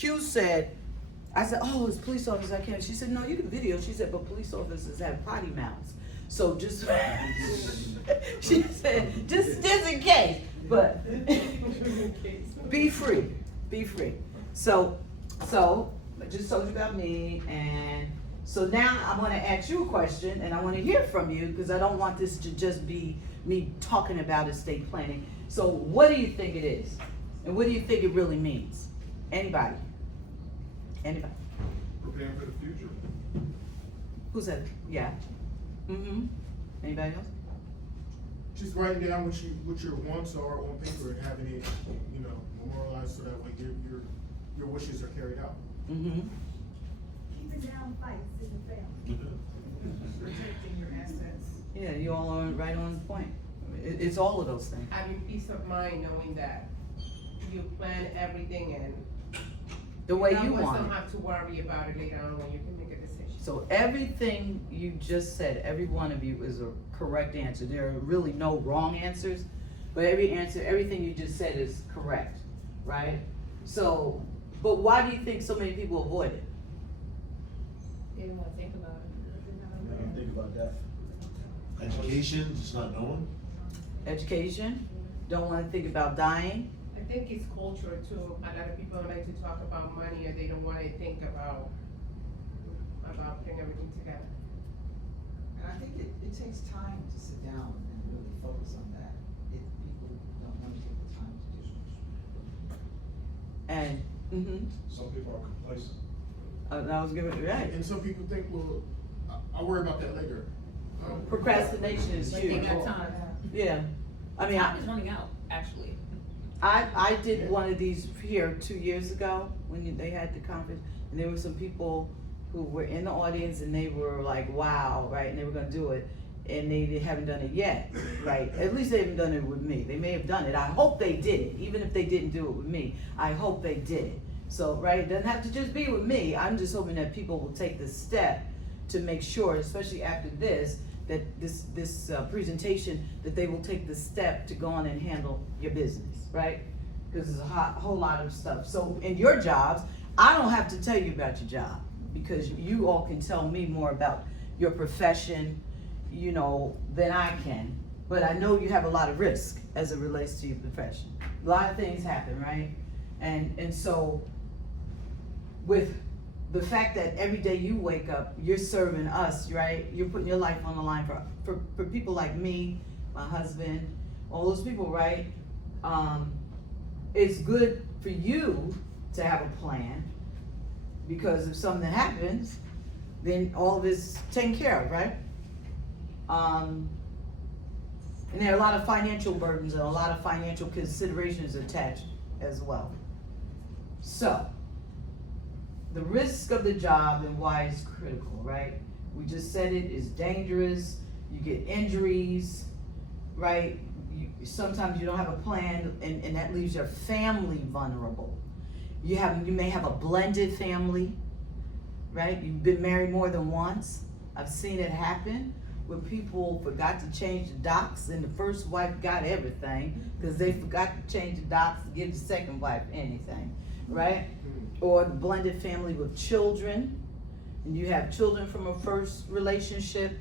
Q said, I said, oh, it's police officers, I can't. She said, no, you can video. She said, but police officers have potty mouths. So just, she said, just in case, but be free, be free. So, I just told you about me, and so now I wanna ask you a question, and I wanna hear from you, because I don't want this to just be me talking about estate planning. So what do you think it is? And what do you think it really means? Anybody? Anybody? Preparing for the future. Who said it? Yeah. Mm-hmm. Anybody else? Just writing down what your wants are on paper and having it, you know, memorialized so that way your wishes are carried out. Mm-hmm. Keeping down fights in the family. Protecting your assets. Yeah, you all are right on point. It's all of those things. Having peace of mind knowing that you plan everything and The way loved you ones want don't it. have to worry about it later on when you can make a decision. So everything you just said, every one of you is a correct answer. There are really no wrong answers, but everything you just said is correct, right? So, but why do you think so many people avoid it? They didn't wanna think about it. I don't think about that. Education, just not knowing. Education, don't want to think about dying. I think it's culture too. A lot of people like to talk about money or they don't wanna think about putting everything together. And I think it takes time to sit down and really focus on that, if people don't want to take the time to do so. And, Some people are complacent. I was giving, right. And some people think, well, I'll worry about that later. Procrastination is Like they huge. got time. Yeah. I mean, Time is running out, actually. I did one of these here 2 years ago when they had the conference, and there were some people who were in the audience and they were like, wow, right, and they were gonna do it, and they haven't done it yet, right? At least they haven't done it with me. They may have done it. I hope they did it, even if they didn't do it with me. I hope they did it. So, right, it doesn't have to just be with me. I'm just hoping that people will take the step to make sure, especially after this, that this presentation, that they will take the step to go on and handle your business, right? Because there's a whole lot of stuff. So in your jobs, I don't have to tell you about your job, because you all can tell me more about your profession, you know, than I can. But I know you have a lot of risk as it relates to your profession. A lot of things happen, right? And so with the fact that every day you wake up, you're serving us, right? You're putting your life on the line for people like me, my husband, all those people, right? It's good for you to have a plan, because if something happens, then all of it's taken care of, right? And there are a lot of financial burdens and a lot of financial considerations attached as well. So, the risk of the job and why it's critical, right? We just said it is dangerous, you get injuries, right? Sometimes you don't have a plan, and that leaves your family vulnerable. You may have a blended family, right? You've been married more than once. I've seen it happen where people forgot to change the docs, and the first wife got everything because they forgot to change the docs to give the second wife anything, right? Or the blended family with children, and you have children from a first relationship,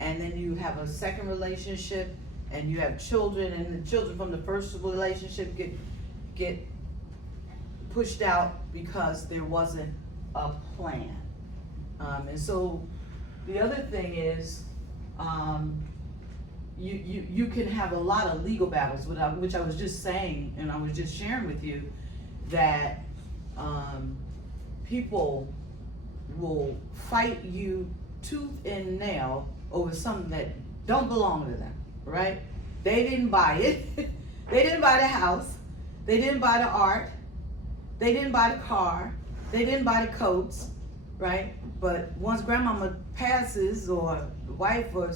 and then you have a second relationship, and you have children, and the children from the first relationship get pushed out because there wasn't a plan. And so the other thing is, you can have a lot of legal battles, which I was just saying, and I was just sharing with you, that people will fight you tooth and nail over something that don't belong to them, right? They didn't buy it. They didn't buy the house. They didn't buy the art. They didn't buy the car. They didn't buy the coats, right? But once grandmama passes, or the wife or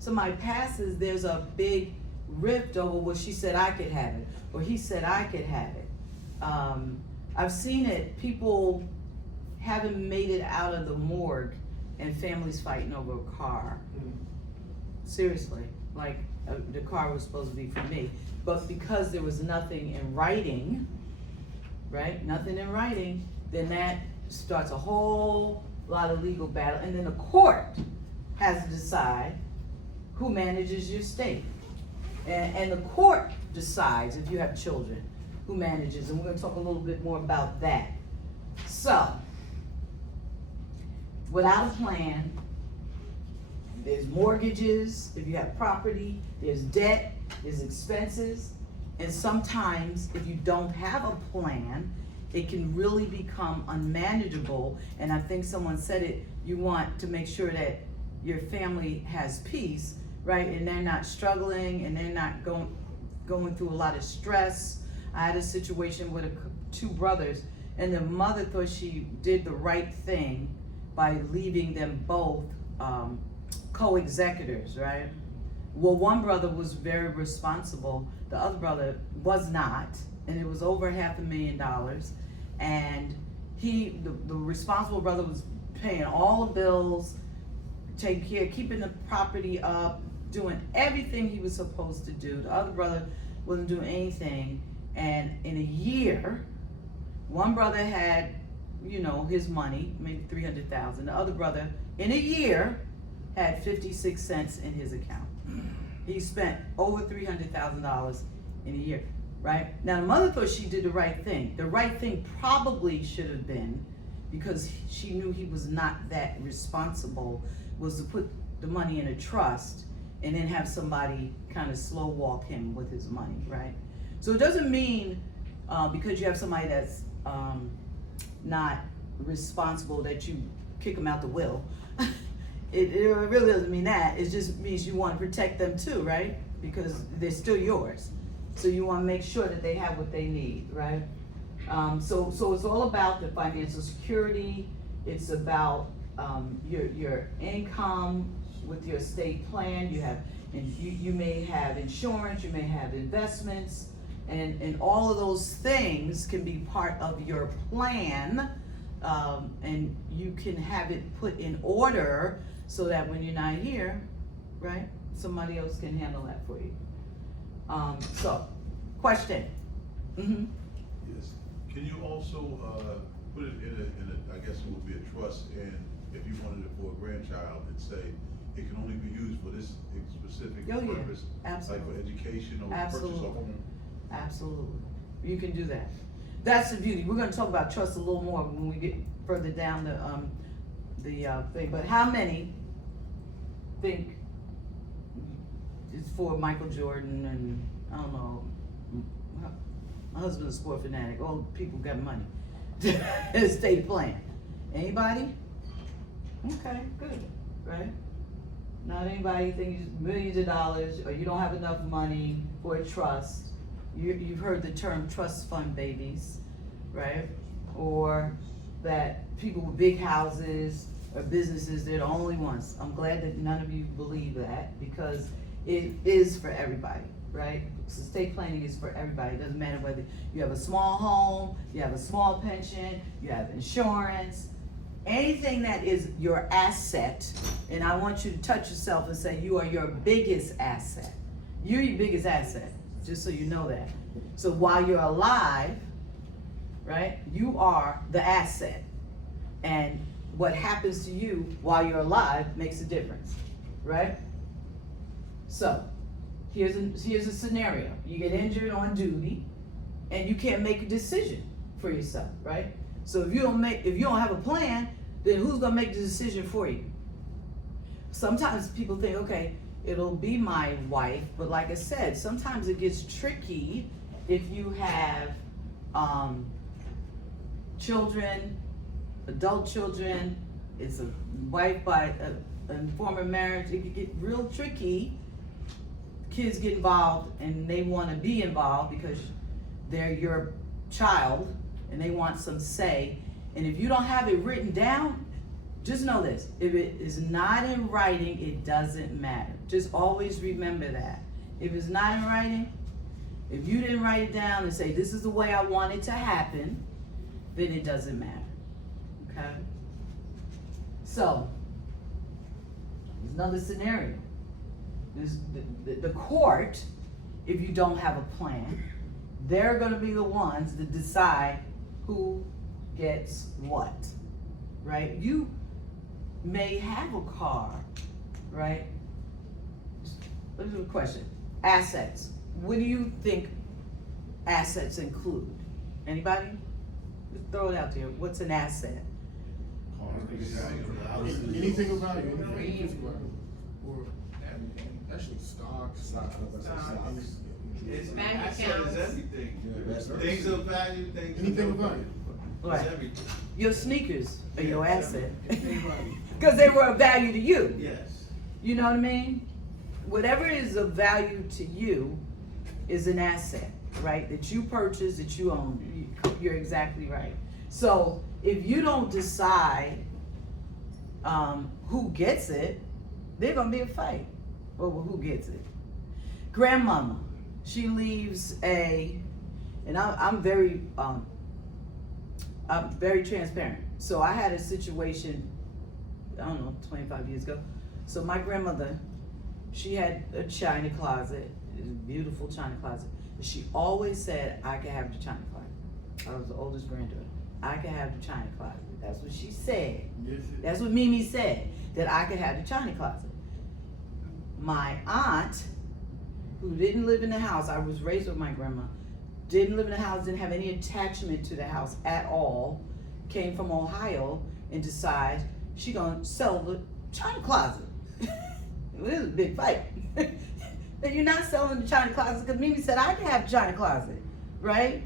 somebody passes, there's a big rift over, well, she said I could have it, or he said I could have it. I've seen it, people haven't made it out of the morgue and families fighting over a car. Seriously, like the car was supposed to be for me, but because there was nothing in writing, right? Nothing in writing, then that starts a whole lot of legal battle, and then the court has to decide who manages your estate. And the court decides, if you have children, who manages, and we're gonna talk a little bit more about that. So, without a plan, there's mortgages, if you have property, there's debt, there's expenses, and sometimes if you don't have a plan, it can really become unmanageable. And I think someone said it, you want to make sure that your family has peace, right? And they're not struggling, and they're not going through a lot of stress. I had a situation with two brothers, and the mother thought she did the right thing by leaving them both co-executors, right? Well, one brother was very responsible, the other brother was not, and it was over $500,000. And the responsible brother was paying all the bills, taking care, keeping the property up, doing everything he was supposed to do. The other brother wasn't doing anything. And in a year, one brother had, his money, maybe $300,000. The other brother, in a year, had 56 cents in his account. He spent over $300,000 in a year, right? Now the mother thought she did the right thing. The right thing probably should have been, because she knew he was not that responsible, was to put the money in a trust and then have somebody kind of slow walk him with his money, right? So it doesn't mean because you have somebody that's not responsible that you kick them out the will. It really doesn't mean that. It just means you want to protect them too, right? Because they're still yours. So you want to make sure that they have what they need, right? So it's all about the financial security. It's about your income with your estate plan. You may have insurance, you may have investments, and all of those things can be part of your plan, and you can have it put in order so that when you're not here, right, somebody else can handle that for you. So, question? Mm-hmm. Yes. Can you also, put it in a, I guess it would be a trust, and if you wanted it for a grandchild, and say it can only be used for this specific Oh, yeah. purpose? Absolutely. Like for education or purchase a Absolutely. home? Absolutely. You can do that. That's the beauty. We're gonna talk about trust a little more when we get further down the thing. But how many think it's for Michael Jordan and, I don't know, my husband's a sport fanatic, all people got money. Estate plan. Anybody? Okay, good, right? Not anybody thinks millions of dollars, or you don't have enough money for a trust. You've heard the term trust fund babies, right? Or that people with big houses or businesses, they're the only ones. I'm glad that none of you believe that, because it is for everybody, right? So estate planning is for everybody. It doesn't matter whether you have a small home, you have a small pension, you have insurance, anything that is your asset. And I want you to touch yourself and say you are your biggest asset. You're your biggest asset, just so you know that. So while you're alive, right, you are the asset. And what happens to you while you're alive makes a difference, right? So, here's a scenario. You get injured on duty, and you can't make a decision for yourself, right? So if you don't have a plan, then who's gonna make the decision for you? Sometimes people think, okay, it'll be my wife, but like I said, sometimes it gets tricky if you have children, adult children. It's a wife by a former marriage. It can get real tricky. Kids get involved, and they want to be involved because they're your child and they want some say. And if you don't have it written down, just know this: if it is not in writing, it doesn't matter. Just always remember that. If it's not in writing, if you didn't write it down and say, this is the way I want it to happen, then it doesn't matter. Okay? So, there's another scenario. The court, if you don't have a plan, they're going to be the ones that decide who gets what, right? You may have a car, right? What is the question? Assets. What do you think assets include? Anybody? Just throw it out there. What's an asset? Anything of value, anything physical value, or actually stocks. It's Bank asset accounts. is everything. Things of value, things. Anything of value. Right. It's everything. Your sneakers are your asset. Anything of value. Because they were of value to you. Yes. You know what I mean? Whatever is of value to you is an asset, right? That you purchase, that you own. You're exactly right. So if you don't decide who gets it, there's gonna be a fight over who gets it. Grandmama, she leaves and I'm very transparent. So I had a situation, I don't know, 25 years ago. So my grandmother, she had a china closet, a beautiful china closet. She always said, I can have the china closet. I was the oldest granddaughter. I can have the china closet. That's what she said. That's what Mimi said, that I could have the china closet. My aunt, who didn't live in the house, I was raised with my grandma, didn't live in the house, didn't have any attachment to the house at all, came from Ohio and decided she gonna sell the china closet. It was a big fight. That you're not selling the china closet because Mimi said I can have a china closet, right?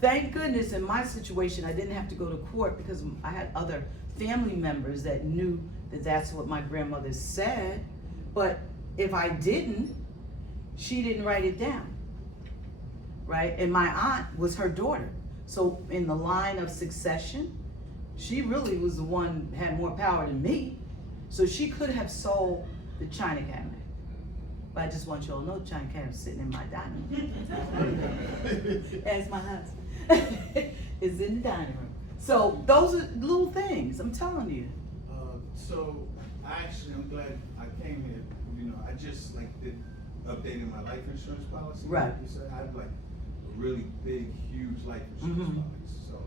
Thank goodness in my situation I didn't have to go to court because I had other family members that knew that that's what my grandmother said. But if I didn't, she didn't write it down, right? And my aunt was her daughter. So in the line of succession, she really was the one had more power than me. So she could have sold the china cabinet. But I just want you all to know the china cabinet's sitting in my dining room. As my husband. It's in the dining room. So those are little things, I'm telling you. So I'm glad I came here. You know, I just did updating my life insurance policy. Right. Like you said, I have a really big, huge life insurance Mhm. policy. So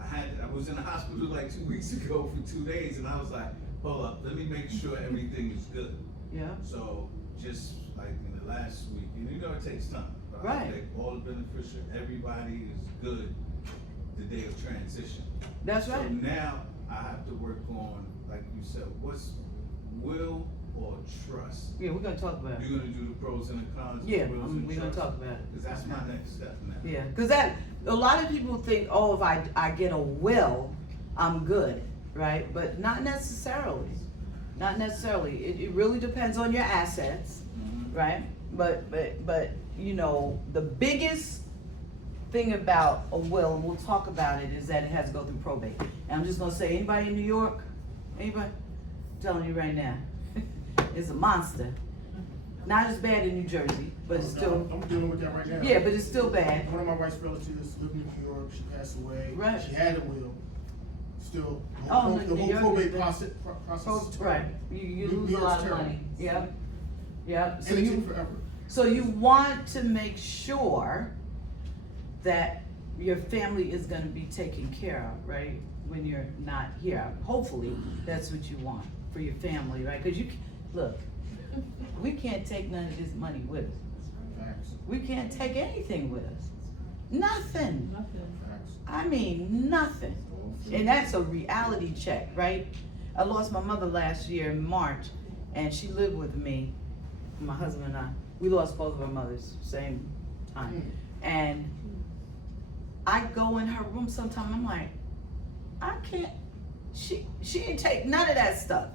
I was in the hospital 2 weeks ago for 2 days, and I was like, hold up, let me make sure everything is good. Yeah. So just in the last week, and it takes time. But Right. I think all the beneficiaries, everybody is good the day of transition. That's So right. now I have to work on, like you said, what's will or trust? Yeah, we're gonna talk about it. You're gonna do the pros and the cons. Yeah, the wills and we're gonna trusts? talk about it. Cause that's my next step now. Yeah, because a lot of people think, oh, if I get a will, I'm good, right? But not necessarily. Not necessarily. It really depends on your assets, Mhm. right? But you know, the biggest thing about a will, and we'll talk about it, is that it has to go through probate. And I'm just gonna say, anybody in New York, anybody? I'm telling you right now, it's a monster. Not as bad in New Jersey, but it's still, I'm dealing with that right now. yeah, but it's still bad. One of my wife's relatives lived in New York. She passed away. Right. She had a will. Still, Oh, the New whole York probate is the- process Oh, is right, terrible. you New lose a York's lot of terrible. money, yep, yep. So And it you, took forever. so you want to make sure that your family is gonna be taken care of, right? When you're not here, hopefully, that's what you want for your family, right? Cause look, we can't take none of this money with us. Facts. We can't take anything with us. Nothing. Facts. I mean, nothing. And that's a reality check, right? I lost my mother last year in March, and she lived with me, my husband and I. We lost both of our mothers same time. And I go in her room sometime, I'm like, I can't, she didn't take none of that stuff.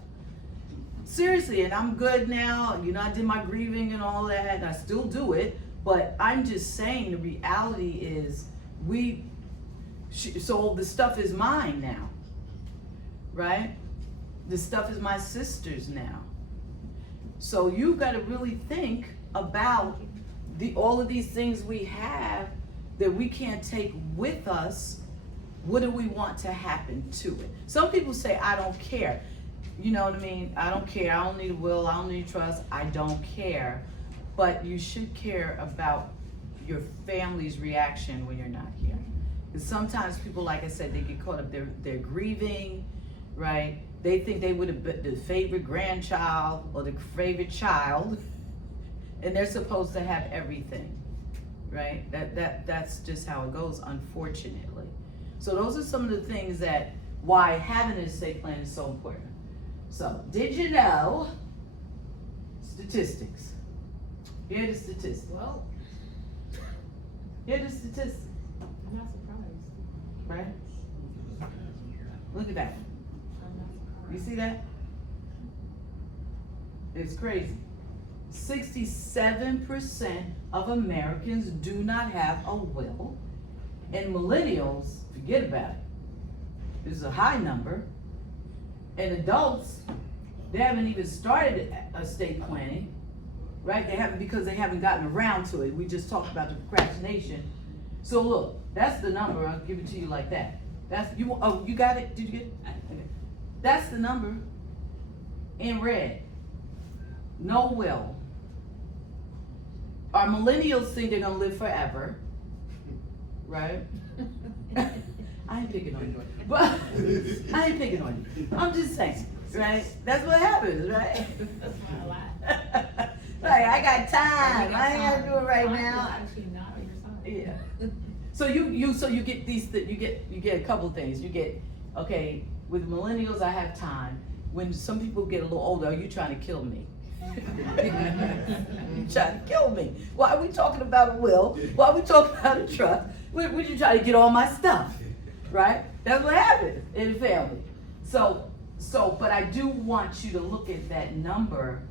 Seriously, and I'm good now. You know, I did my grieving and all that, and I still do it. But I'm just saying the reality is so the stuff is mine now, right? The stuff is my sister's now. So you gotta really think about all of these things we have that we can't take with us. What do we want to happen to it? Some people say, I don't care. You know what I mean? I don't care. I don't need a will. I don't need trust. I don't care. But you should care about your family's reaction when you're not here. And sometimes people, like I said, they get caught up, they're grieving, right? They think they would have been the favorite grandchild or the favorite child, and they're supposed to have everything, right? That's just how it goes, unfortunately. So those are some of the things that, why having an estate plan is so important. So, did you know, statistics. Here are the statistics. Well, Here are the statistics, I'm not surprised. right? Look at that. I'm not surprised. You see that? It's crazy. 67% of Americans do not have a will, and millennials, forget about it. This is a high number. And adults, they haven't even started estate planning, right? They haven't, because they haven't gotten around to it. We just talked about the procrastination. So look, that's the number. I'll give it to you like that. That's you. Oh, you got it? Did you get it? Okay. That's the number in red. No will. Our millennials think they're gonna live forever, right? I ain't picking on you, but I ain't picking on you. I'm just saying, right? That's what happens, right? That's not a lot. Like, I got time. I ain't gotta do it right I'm now. actually not on your side. Yeah. So you get these, you get a couple things. You get, okay, with millennials, I have time. When some people get a little older, are you trying to kill me? You trying to kill me? Why are we talking about a will? Why are we talking about a trust? Would you try to get all my stuff? Right? That's what happens in the family. So, but I do want you to look at that number,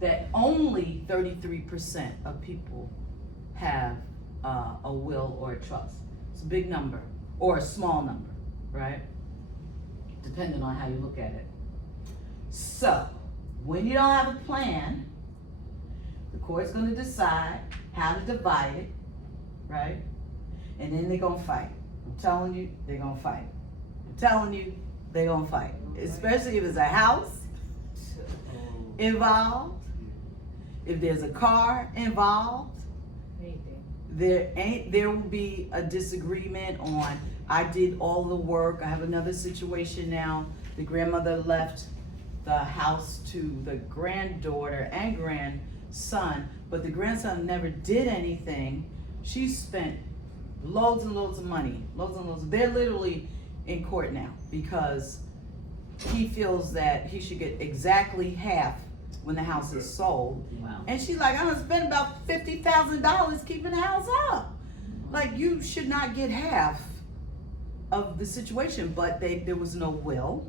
that only 33% of people have a will or a trust. It's a big number, or a small number, right? Depending on how you look at it. So, when you don't have a plan, the court's gonna decide how to divide it, right? And then they're gonna fight. I'm telling you, they're gonna fight. I'm telling you, they're gonna fight. Especially if it's a house involved, if there's a car involved, Anything. there will be a disagreement on, I did all the work. I have another situation now. The grandmother left the house to the granddaughter and grandson, but the grandson never did anything. She spent loads and loads of money, loads and loads. They're literally in court now because he feels that he should get exactly half when the house is sold. Wow. And she's like, I'm gonna spend about $50,000 keeping the house up. Like, you should not get half of the situation, but there was no will,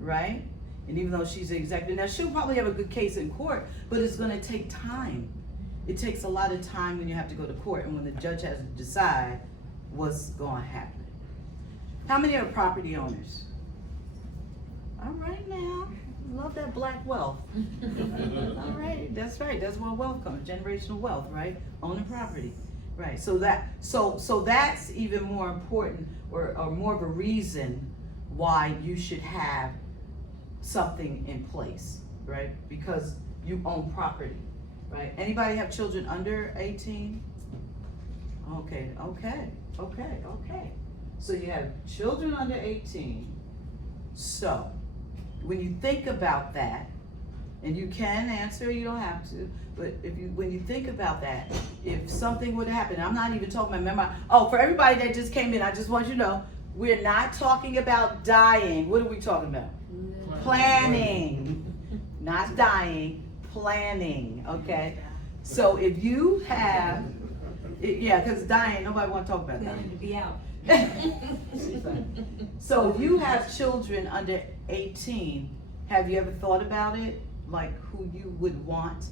right? And even though she's exactly, now she'll probably have a good case in court, but it's gonna take time. It takes a lot of time when you have to go to court and when the judge has to decide what's gonna happen. How many are property owners? All right now, love that black wealth. All right, that's right, that's where wealth comes, generational wealth, right? Owning property, right? So that's even more important, or more of a reason why you should have something in place, right? Because you own property, right? Anybody have children under 18? Okay. So you have children under 18. So when you think about that, and you can answer, you don't have to, but when you think about that, if something would happen, I'm not even talking about, remember, for everybody that just came in, I just want you to know, we're not talking about dying. What are we talking about? Planning. Not dying, planning, okay? So if you have, because dying, nobody want to talk about Planning to that. be out. So if you have children under 18, have you ever thought about it? Like who you would want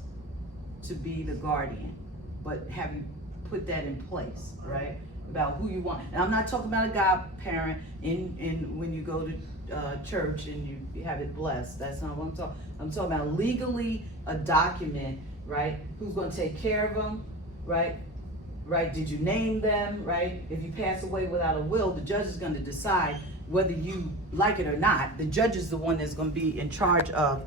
to be the guardian? But have you put that in place, right? About who you want. And I'm not talking about a godparent in when you go to church and you have it blessed. That's not what I'm talking. I'm talking about legally a document, right? Who's going to take care of them, right? Right? Did you name them, right? If you pass away without a will, the judge is going to decide whether you like it or not. The judge is the one that's going to be in charge of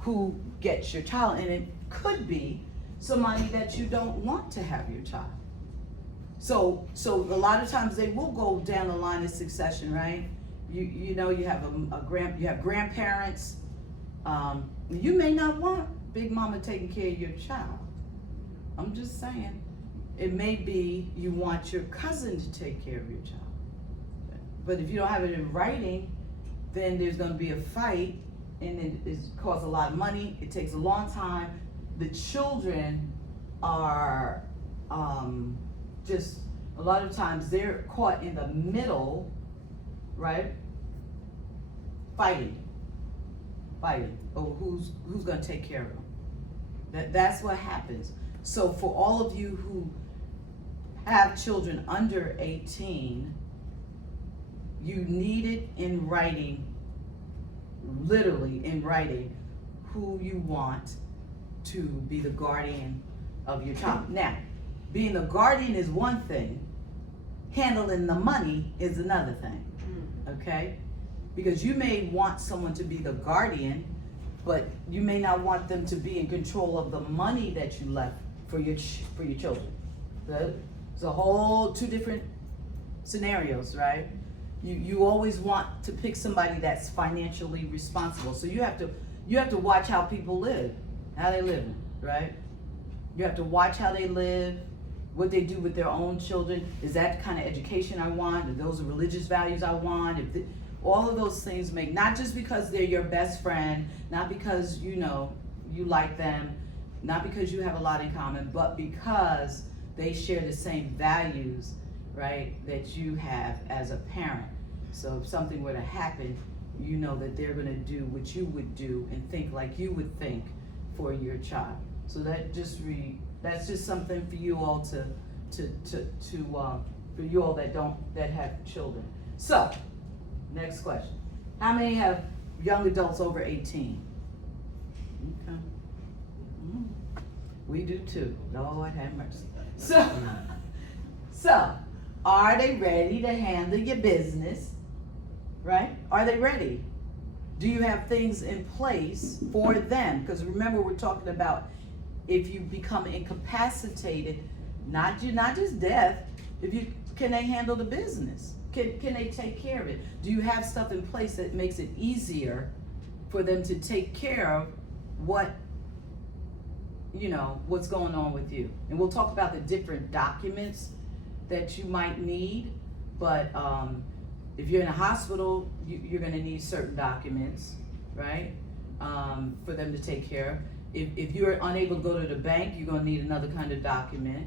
who gets your child, and it could be somebody that you don't want to have your child. So a lot of times they will go down the line of succession, right? You know, you have you have grandparents. You may not want Big Mama taking care of your child. I'm just saying. It may be you want your cousin to take care of your child. But if you don't have it in writing, then there's gonna be a fight, and it costs a lot of money, it takes a long time. The children are, just, a lot of times they're caught in the middle, right? Fighting over who's gonna take care of them. That's what happens. So for all of you who have children under 18, you need it in writing, literally in writing, who you want to be the guardian of your child. Now, being the guardian is one thing, handling the money is another thing, okay? Because you may want someone to be the guardian, but you may not want them to be in control of the money that you left for your children. It's a whole two different scenarios, right? You always want to pick somebody that's financially responsible. So you have to watch how people live, how they live, right? You have to watch how they live, what they do with their own children. Is that the kind of education I want? Are those the religious values I want? All of those things make, not just because they're your best friend, not because you know you like them, not because you have a lot in common, but because they share the same values, right, that you have as a parent. So if something were to happen, you know that they're gonna do what you would do and think like you would think for your child. So that's just something for you all for you all that have children. So, next question. How many have young adults over 18? Okay. We do too. Lord have mercy. So, are they ready to handle your business? Right? Are they ready? Do you have things in place for them? Because remember, we're talking about if you become incapacitated, not just death. Can they handle the business? Can they take care of it? Do you have stuff in place that makes it easier for them to take care of what's going on with you? And we'll talk about the different documents that you might need, but if you're in a hospital, you're gonna need certain documents, right? For them to take care of. If you're unable to go to the bank, you're gonna need another kind of document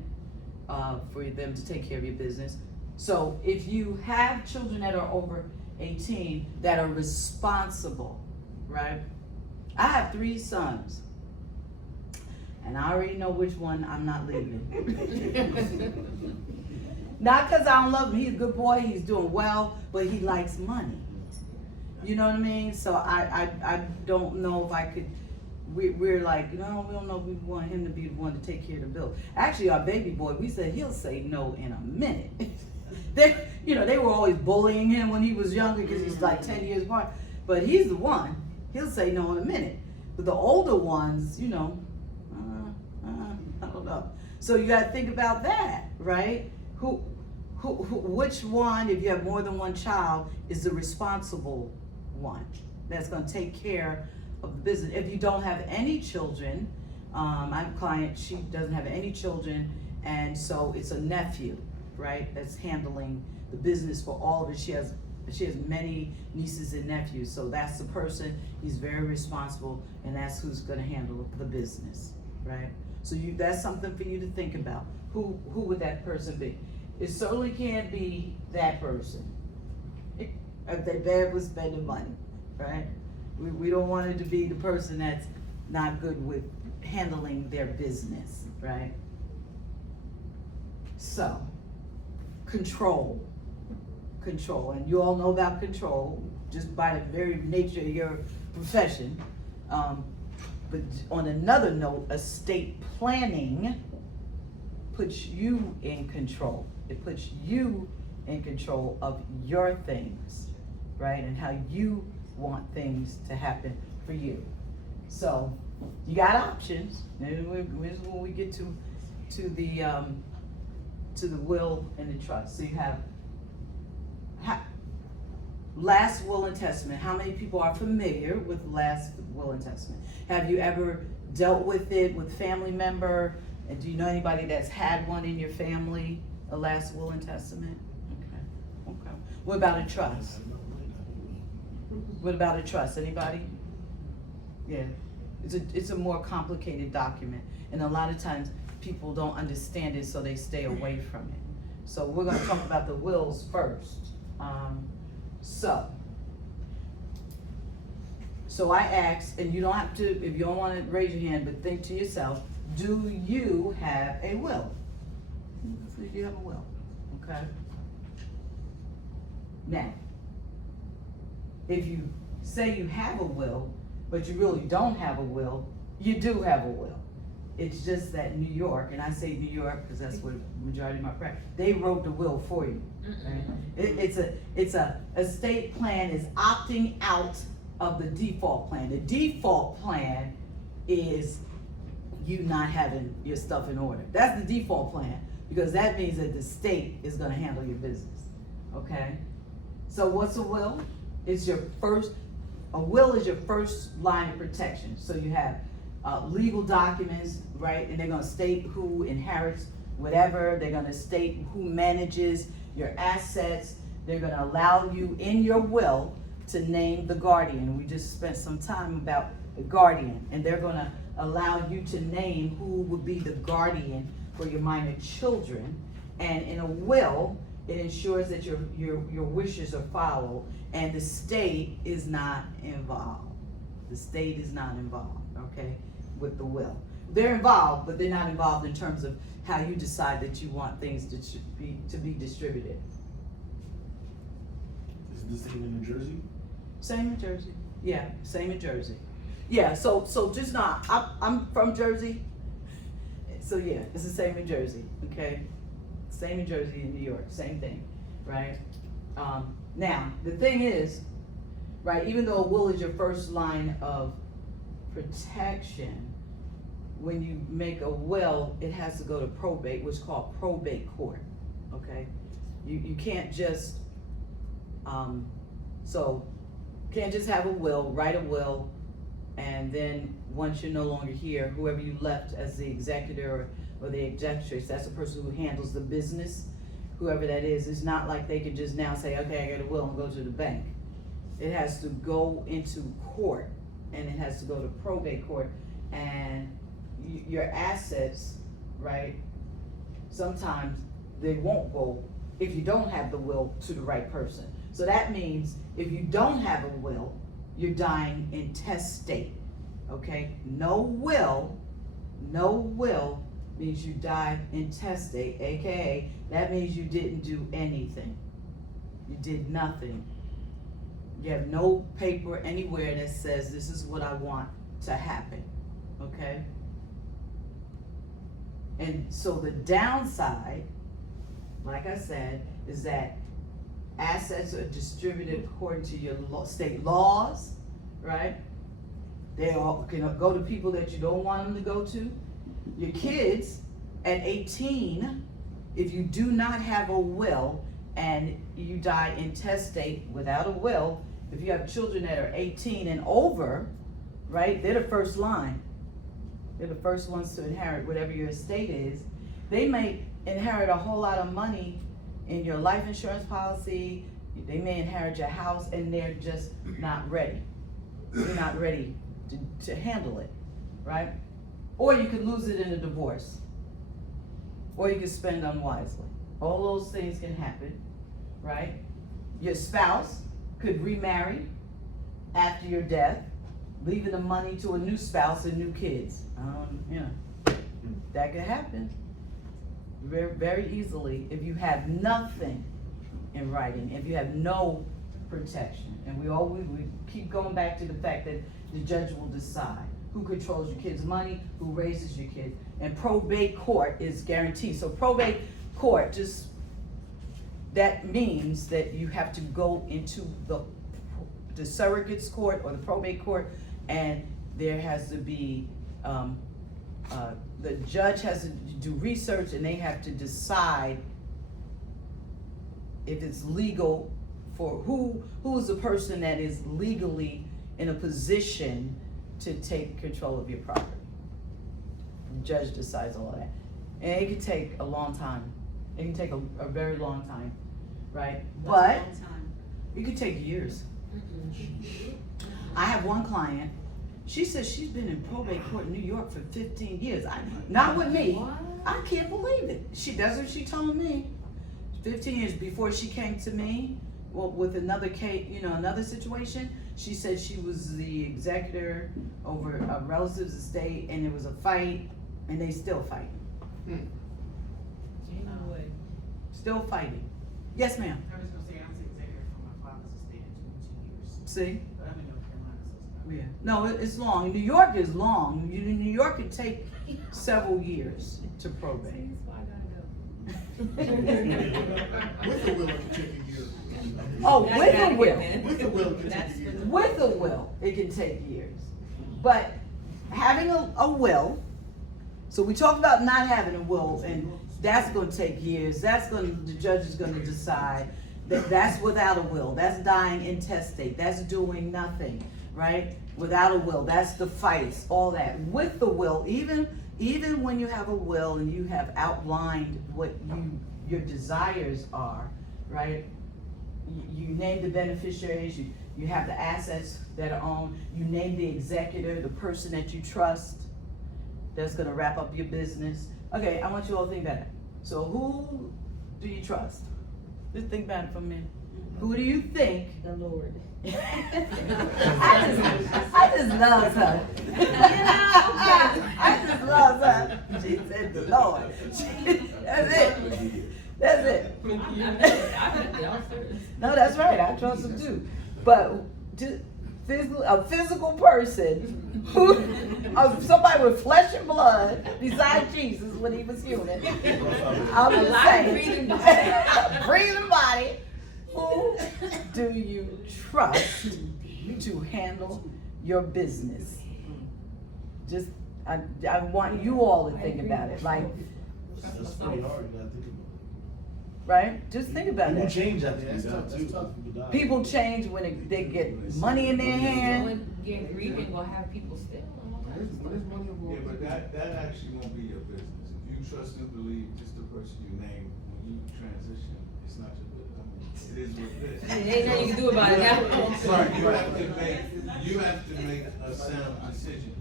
for them to take care of your business. So if you have children that are over 18 that are responsible, right? I have 3 sons, and I already know which one I'm not leaving. Not because I don't love him, he's a good boy, he's doing well, but he likes money. You know what I mean? So I don't know if I could, we're like, no, we don't know if we want him to be the one to take care of the bill. Actually, our baby boy, we said he'll say no in a minute. They were always bullying him when he was younger because he's like 10 years apart. But he's the one, he'll say no in a minute. But the older ones, I don't know. So you gotta think about that, right? Which one, if you have more than one child, is the responsible one that's gonna take care of the business? If you don't have any children, I have a client, she doesn't have any children, and so it's a nephew, right, that's handling the business for all of it. She has many nieces and nephews, so that's the person, he's very responsible, and that's who's gonna handle the business, right? So that's something for you to think about. Who would that person be? It certainly can't be that person. If they're bad with spending money, right? We don't want it to be the person that's not good with handling their business, right? So, control, and you all know about control just by the very nature of your profession. But on another note, estate planning puts you in control. It puts you in control of your things, right? And how you want things to happen for you. So you got options. And when we get to to the will and the trust. So you have last will and testament. How many people are familiar with last will and testament? Have you ever dealt with it with family member? And do you know anybody that's had one in your family, a last will and testament? Okay. What about a trust? What about a trust? Anybody? Yeah. It's a more complicated document, and a lot of times people don't understand it, so they stay away from it. So we're gonna talk about the wills first. So I asked, and you don't have to, if you don't wanna raise your hand, but think to yourself, do you have a will? Do you have a will? Okay. Now, if you say you have a will, but you really don't have a will, you do have a will. It's just that New York, and I say New York because that's where the majority of my practice, they wrote the will for you. Right? It's a estate plan is opting out of the default plan. The default plan is you not having your stuff in order. That's the default plan, because that means that the state is gonna handle your business, okay? So what's a will? A will is your first line of protection. So you have legal documents, right? And they're gonna state who inherits whatever. They're gonna state who manages your assets. They're gonna allow you in your will to name the guardian. We just spent some time about the guardian, and they're gonna allow you to name who would be the guardian for your minor children. And in a will, it ensures that your wishes are followed, and the state is not involved. The state is not involved, okay, with the will. They're involved, but they're not involved in terms of how you decide that you want things to be distributed. Is this the same in New Jersey? Same in Jersey. Yeah, same in Jersey. Yeah, so just not, I'm from Jersey, so yeah, it's the same in Jersey, okay? Same in Jersey and New York, same thing, right? Now, the thing is, right, even though a will is your first line of protection, when you make a will, it has to go to probate, which is called probate court, okay? You can't just, can't just have a will, write a will, and then once you're no longer here, whoever you left as the executor or the executrix, that's the person who handles the business, whoever that is. It's not like they can just now say, okay, I got a will and go to the bank. It has to go into court, and it has to go to probate court, and your assets, right, sometimes they won't go, if you don't have the will, to the right person. So that means if you don't have a will, you're dying intestate, okay? No will means you died intestate, AKA, that means you didn't do anything. You did nothing. You have no paper anywhere that says this is what I want to happen, okay? And so the downside, like I said, is that assets are distributed according to your state laws, right? They all can go to people that you don't want them to go to. Your kids at 18, if you do not have a will and you die intestate without a will, if you have children that are 18 and over, right, they're the first line. They're the first ones to inherit whatever your estate is. They may inherit a whole lot of money in your life insurance policy. They may inherit your house, and they're just not ready. They're not ready to handle it, right? Or you could lose it in a divorce. Or you could spend unwisely. All those things can happen, right? Your spouse could remarry after your death, leaving the money to a new spouse and new kids. That could happen very, very easily if you have nothing in writing, if you have no protection. And we keep going back to the fact that the judge will decide who controls your kids' money, who raises your kids. And probate court is guaranteed. So probate court, that means that you have to go into the surrogate's court or the probate court, and there has to be the judge has to do research and they have to decide if it's legal for who is the person that is legally in a position to take control of your property. The judge decides all that. And it can take a long time. It can take a very long time, right? But it could take years. I have one client, she says she's been in probate court in New York for 15 years. Not with me. I can't believe it. That's what she told me. 15 years before she came to me, well, with another case, another situation, she said she was the executor over a relative's estate and there was a fight and they still fighting. Still fighting. Yes, ma'am. I was gonna say, I was executive for my father's estate in 2 See? but I'm in North Carolina, so it's not. Yeah. No, it's long. New York is long. New York can take several years to probate. With the will, it can take a year. Oh, with a will. With the will, it can take a year. With a will, it can take years. But having a will, so we talked about not having a will, and that's gonna take years. The judge is gonna decide that that's without a will. That's dying intestate. That's doing nothing, right? Without a will, that's the fights, all that. With the will, even when you have a will and you have outlined what your desires are, right? You name the beneficiaries, you have the assets that are owned, you name the executor, the person that you trust that's gonna wrap up your business. Okay, I want you all to think about it. So who do you trust? Just think about it for a minute. Who do you think? The Lord. I just love her. I just love her. She said the Lord. That's it. That's it. No, that's right. I trust him too. But a physical person somebody with flesh and blood besides Jesus when he was human. I'm just saying. Breathing body. Who do you trust to handle your business? Just, I want you all to think about it. Like, That's pretty hard, you gotta think about it. right? Just think about People it. change after That's you tough, die that's too. tough. People die. People change when they get money in their hand. Get grieving, gonna have people still. When is money Yeah, involved? but that actually won't be your business. If you trust and believe just the person you name when you transition, it's not your business. It is what it is. Ain't nothing you can do about it now. Sorry, you have to make a sound decision.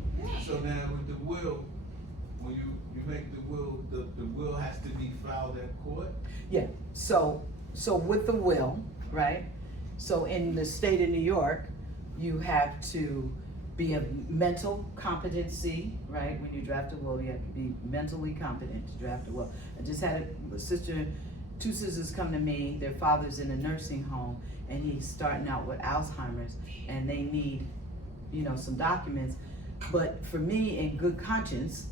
So now with the will, when you make the will has to be filed at court? Yeah, so with the will, right? So in the state of New York, you have to be of mental competency, right? When you draft a will, you have to be mentally competent to draft a will. I just had two sisters come to me, their father's in a nursing home, and he's starting out with Alzheimer's, and they need, some documents. But for me, in good conscience,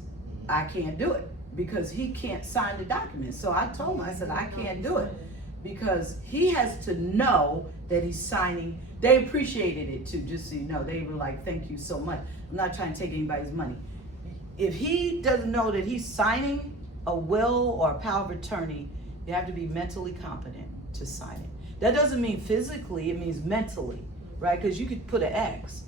I can't do it because he can't sign the documents. So I told him, I said, I can't do it because he has to know that he's signing. They appreciated it too, just so you know. They were like, thank you so much. I'm not trying to take anybody's money. If he doesn't know that he's signing a will or a power of attorney, you have to be mentally competent to sign it. That doesn't mean physically, it means mentally, right? Because you could put an X,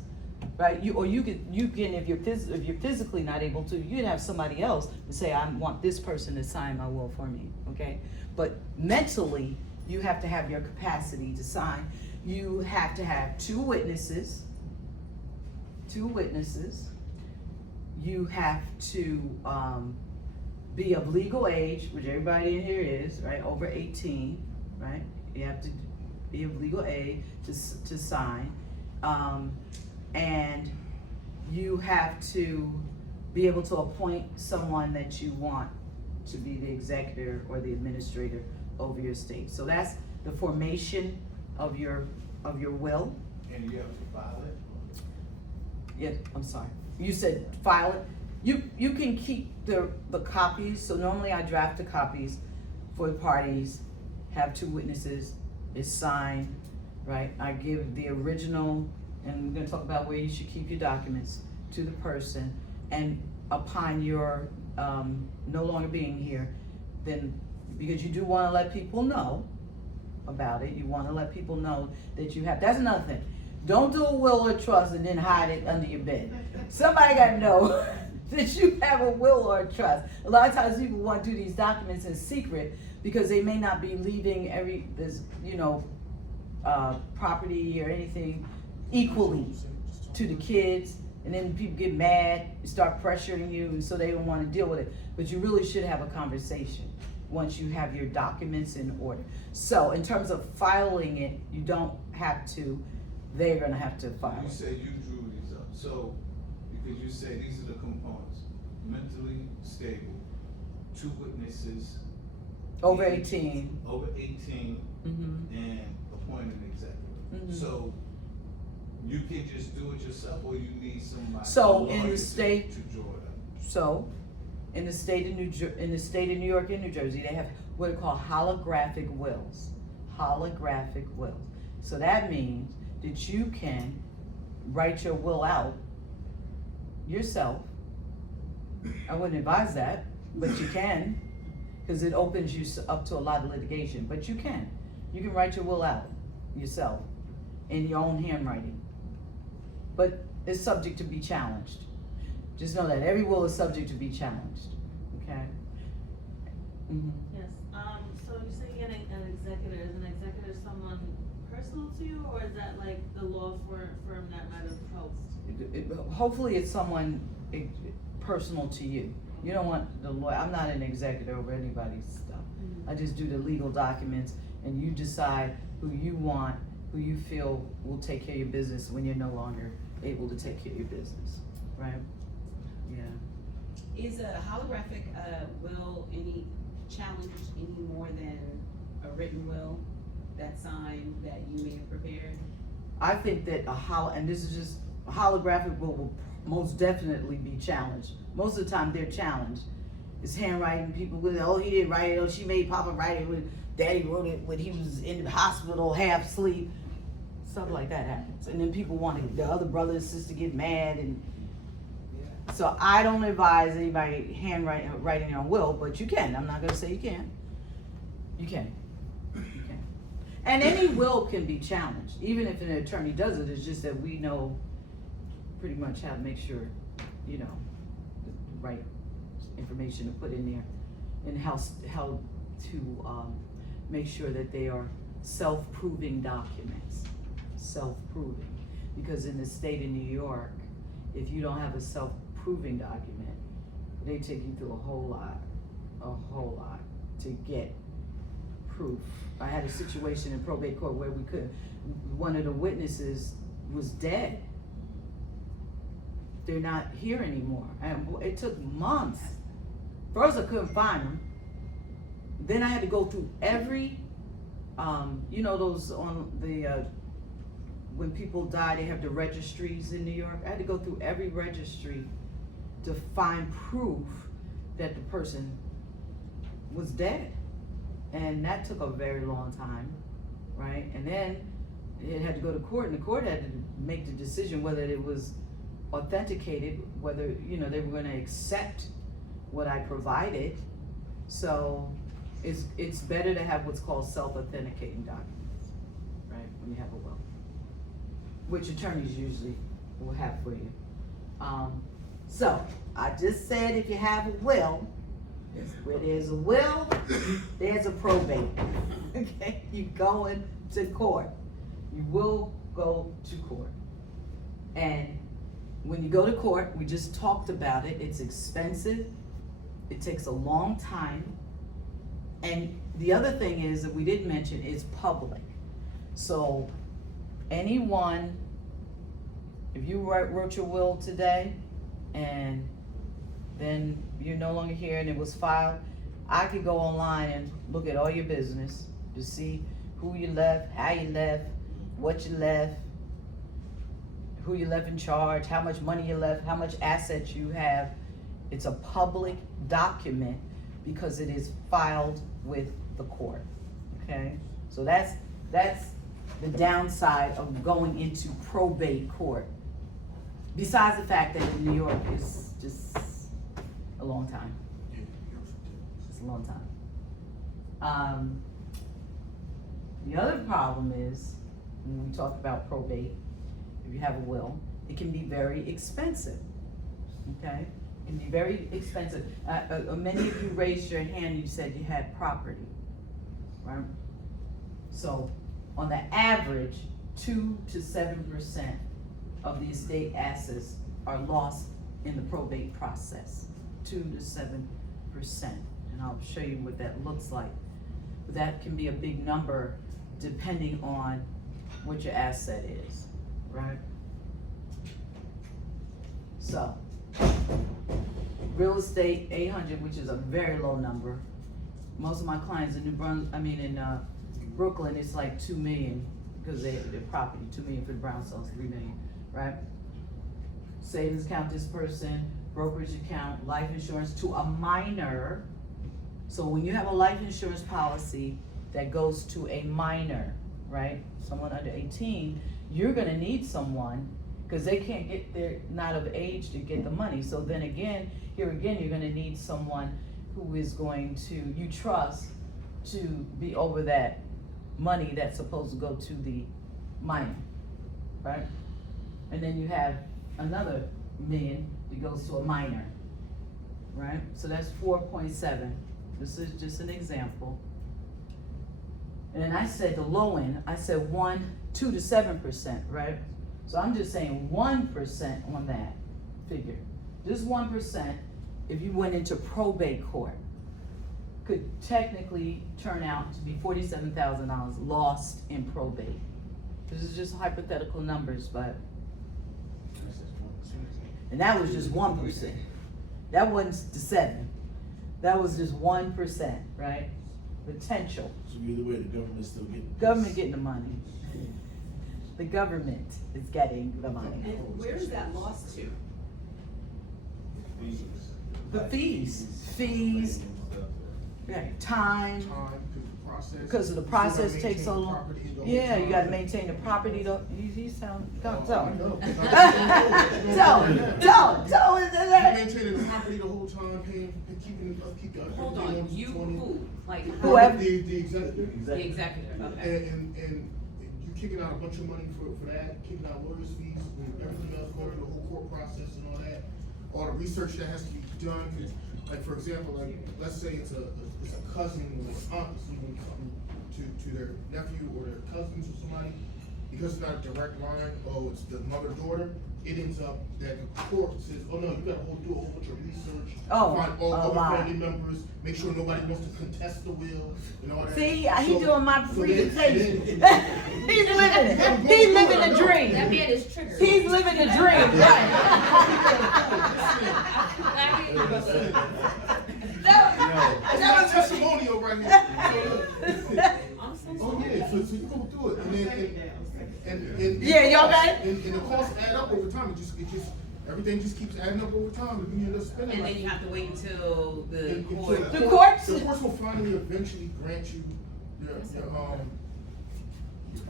right? You can if you're physically not able to, you can have somebody else to say, I want this person to sign my will for me, okay? But mentally, you have to have your capacity to sign. You have to have two witnesses. You have to be of legal age, which everybody in here is, right? Over 18, right? You have to be of legal age to sign. And you have to be able to appoint someone that you want to be the executor or the administrator over your estate. So that's the formation of your will. And you have to file it? Yeah, I'm sorry. You said file it. You can keep the copies. So normally I draft the copies for the parties, have two witnesses, it's signed, right? I give the original, and we're gonna talk about where you should keep your documents, to the person, and upon your no longer being here, then, because you do wanna let people know about it, you wanna let people know that you have, that's another thing. Don't do a will or trust and then hide it under your bed. Somebody gotta know that you have a will or a trust. A lot of times people want to do these documents in secret because they may not be leaving property or anything equally to the kids, and then people get mad, start pressuring you, and so they don't want to deal with it. But you really should have a conversation once you have your documents in order. So in terms of filing it, you don't have to, they're gonna have to file You it. say you drew these up, so, because you say these are the components, mentally stable, 2 witnesses. Over 18. Over 18, Mm-hmm. and appoint an executive. Mhm. So, you can just do it yourself, or you need somebody. So, a in the lawyer state- To draw it up. So, in the state of New York and New Jersey, they have what are called holographic wills. Holographic wills. So that means that you can write your will out yourself. I wouldn't advise that, but you can, because it opens you up to a lot of litigation. But you can write your will out yourself in your own handwriting. But it's subject to be challenged. Just know that every will is subject to be challenged, okay? Mhm. Yes, so you say you get an executor, is an executor someone personal to you, or is that like the law firm that might have helped? Hopefully it's someone personal to you. You don't want the lawyer, I'm not an executor over anybody's stuff. I just do the legal documents, and you decide who you want, who you feel will take care of your business when you're no longer able to take care of your business, right? Yeah. Is a holographic will any challenge any more than a written will that's signed that you may have prepared? I think that and this is just, a holographic will most definitely be challenged. Most of the time they're challenged. It's handwriting, people with, oh, he didn't write it, oh, she made Papa write it, when Daddy wrote it when he was in the hospital, half asleep. Stuff like that happens. And then people want the other brother and sister get mad, and so I don't advise anybody writing their own will, but you can. I'm not gonna say you can't. You can. You can. And any will can be challenged, even if an attorney does it. It's just that we know pretty much how to make sure, the right information to put in there, and how to make sure that they are self-proving documents. Self-proving. Because in the state of New York, if you don't have a self-proving document, they take you through a whole lot to get proof. I had a situation in probate court where one of the witnesses was dead. They're not here anymore. And it took months. First I couldn't find them. Then I had to go through every, those on the, when people die, they have the registries in New York. I had to go through every registry to find proof that the person was dead. And that took a very long time, right? And then it had to go to court, and the court had to make the decision whether it was authenticated, whether, they were gonna accept what I provided. So it's better to have what's called self-authenticating documents, right, when you have a will, which attorneys usually will have for you. So I just said if you have a will, where there's a will, there's a probate. Okay, you going to court. You will go to court. And when you go to court, we just talked about it, it's expensive, it takes a long time. And the other thing is that we didn't mention is public. So anyone, if you wrote your will today and then you're no longer here and it was filed, I could go online and look at all your business to see who you left, how you left, what you left, who you left in charge, how much money you left, how much assets you have. It's a public document because it is filed with the court, okay? So that's the downside of going into probate court. Besides the fact that in New York is just a long time. Yeah, It's a long time. The other problem is, when we talk about probate, if you have a will, it can be very expensive, okay? It can be very expensive. Many of you raised your hand, you said you had property, right? So, on the average, 2 to 7% of the estate assets are lost in the probate process. 2 to 7%, and I'll show you what that looks like. But that can be a big number depending on what your asset is, right? So, real estate 800, which is a very low number. Most of my clients in in Brooklyn, it's like 2 million because their property, 2 million for the brownstones, 3 million, right? Savings account this person, brokerage account, life insurance to a minor. So when you have a life insurance policy that goes to a minor, right? Someone under 18, you're gonna need someone, because they're not of age to get the money. So then again, you're gonna need someone who is going to, you trust, to be over that money that's supposed to go to the minor, right? And then you have another million that goes to a minor, right? So that's 4.7. This is just an example. And then I said the low end, I said 2 to 7%, right? So I'm just saying 1% on that figure. Just 1%, if you went into probate court, could technically turn out to be $47,000 lost in probate. This is just hypothetical numbers, but, and that was just 1%. That wasn't the 7. That was just 1%, right? Potential. So either way, the government's still getting. Government getting the money. The government is getting the money. And where is that lost to? The fees, right, time, because of the process takes so long. Yeah, you gotta maintain the property, you sound, tell him. Tell Maintaining the property the whole time, keeping Hold on, you who? Like Whoever. The executive. the executive, okay. And you kicking out a bunch of money for that, kicking out lawyers' fees, and everything else, going through the whole court process and all that. All the research that has to be done, like for example, like let's say it's a cousin or an aunt that's leaving something to their nephew or their cousins or somebody, because it's not a direct line, it's the mother-daughter, it ends up that the court says, oh no, you gotta do a whole bunch of research, find all other family members, make sure nobody wants to contest the will and all that. See, he doing my presentation. He's living it. He's living the dream. That man is triggered. He's living the dream, That was testimonial right here. Oh yeah, so you go through it, and Yeah, y'all got it? And the costs add up over time. Everything just keeps adding up over time, and you end up spending. And then you have to wait until the court. The courts? The courts will finally eventually grant you your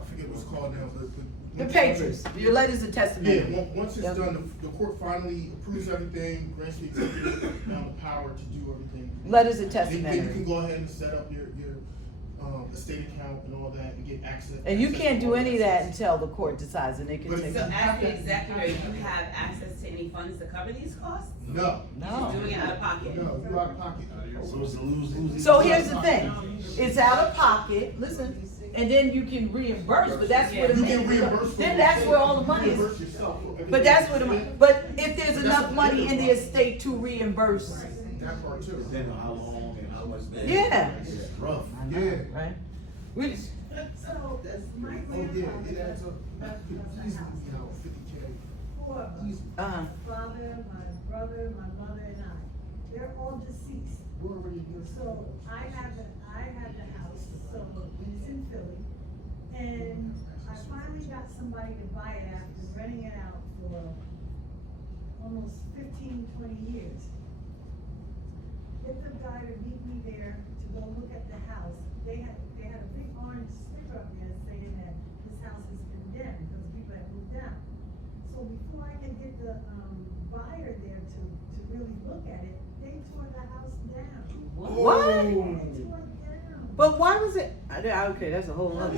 I forget what it's called now, but The papers, your letters of yeah, testimony. once it's done, the court finally approves everything, grants the executive now the power to do everything. Letters of Then you can testimony. go ahead and set up your estate account and all that and get access. And you access can't to do all any of that assets. until the court decides, and it can But take. So as the executor, you have access to any funds to cover these costs? No, You're just doing it out of pocket? no, you out of pocket. So it's a lose. So here's the thing, it's out of pocket, listen, and then you can reimburse, but that's where the. You can reimburse. Then that's where all the money is. Reimburse yourself for everything But that's where the you money, spent. but if there's enough money in the estate to reimburse, That part too. Depending on how long and how much. yeah. It's rough. Yeah. Right? We just, So, my Oh, yeah, grandfather, it adds up. Easily, 50K. four of us, Easy. father, my brother, my mother and I, they're all deceased. We're already here. So I have the house, so it's in Philly, and I finally got somebody to buy it after renting it out for almost 15, 20 years. Get the guy to meet me there to go look at the house. They had a big orange sticker up there saying that this house is condemned because people have moved out. So before I can get the buyer there to really look at it, they tore the house down. What? They tore it down. But why was it? Okay, that's a whole other.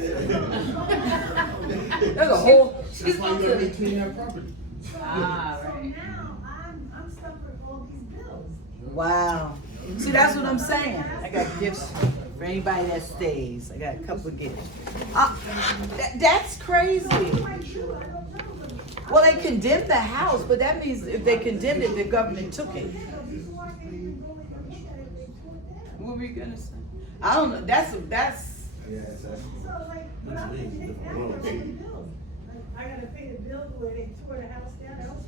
That's a whole. That's why you gotta maintain that property. Ah, So right. now, I'm stuck with all these bills. Wow. See, that's what I'm saying. I got gifts for anybody that stays. I got a couple of gifts. That's crazy. What do I do? I don't know. Well, they condemned the house, but that means if they condemned it, the government took it. Yeah, but before I can even go in and look at it, they tore it down. What were you gonna say? I don't know. That's. Yeah, exactly. So like, but I'm thinking, after all the bills, like, I gotta pay the bill where they tore the house down, that was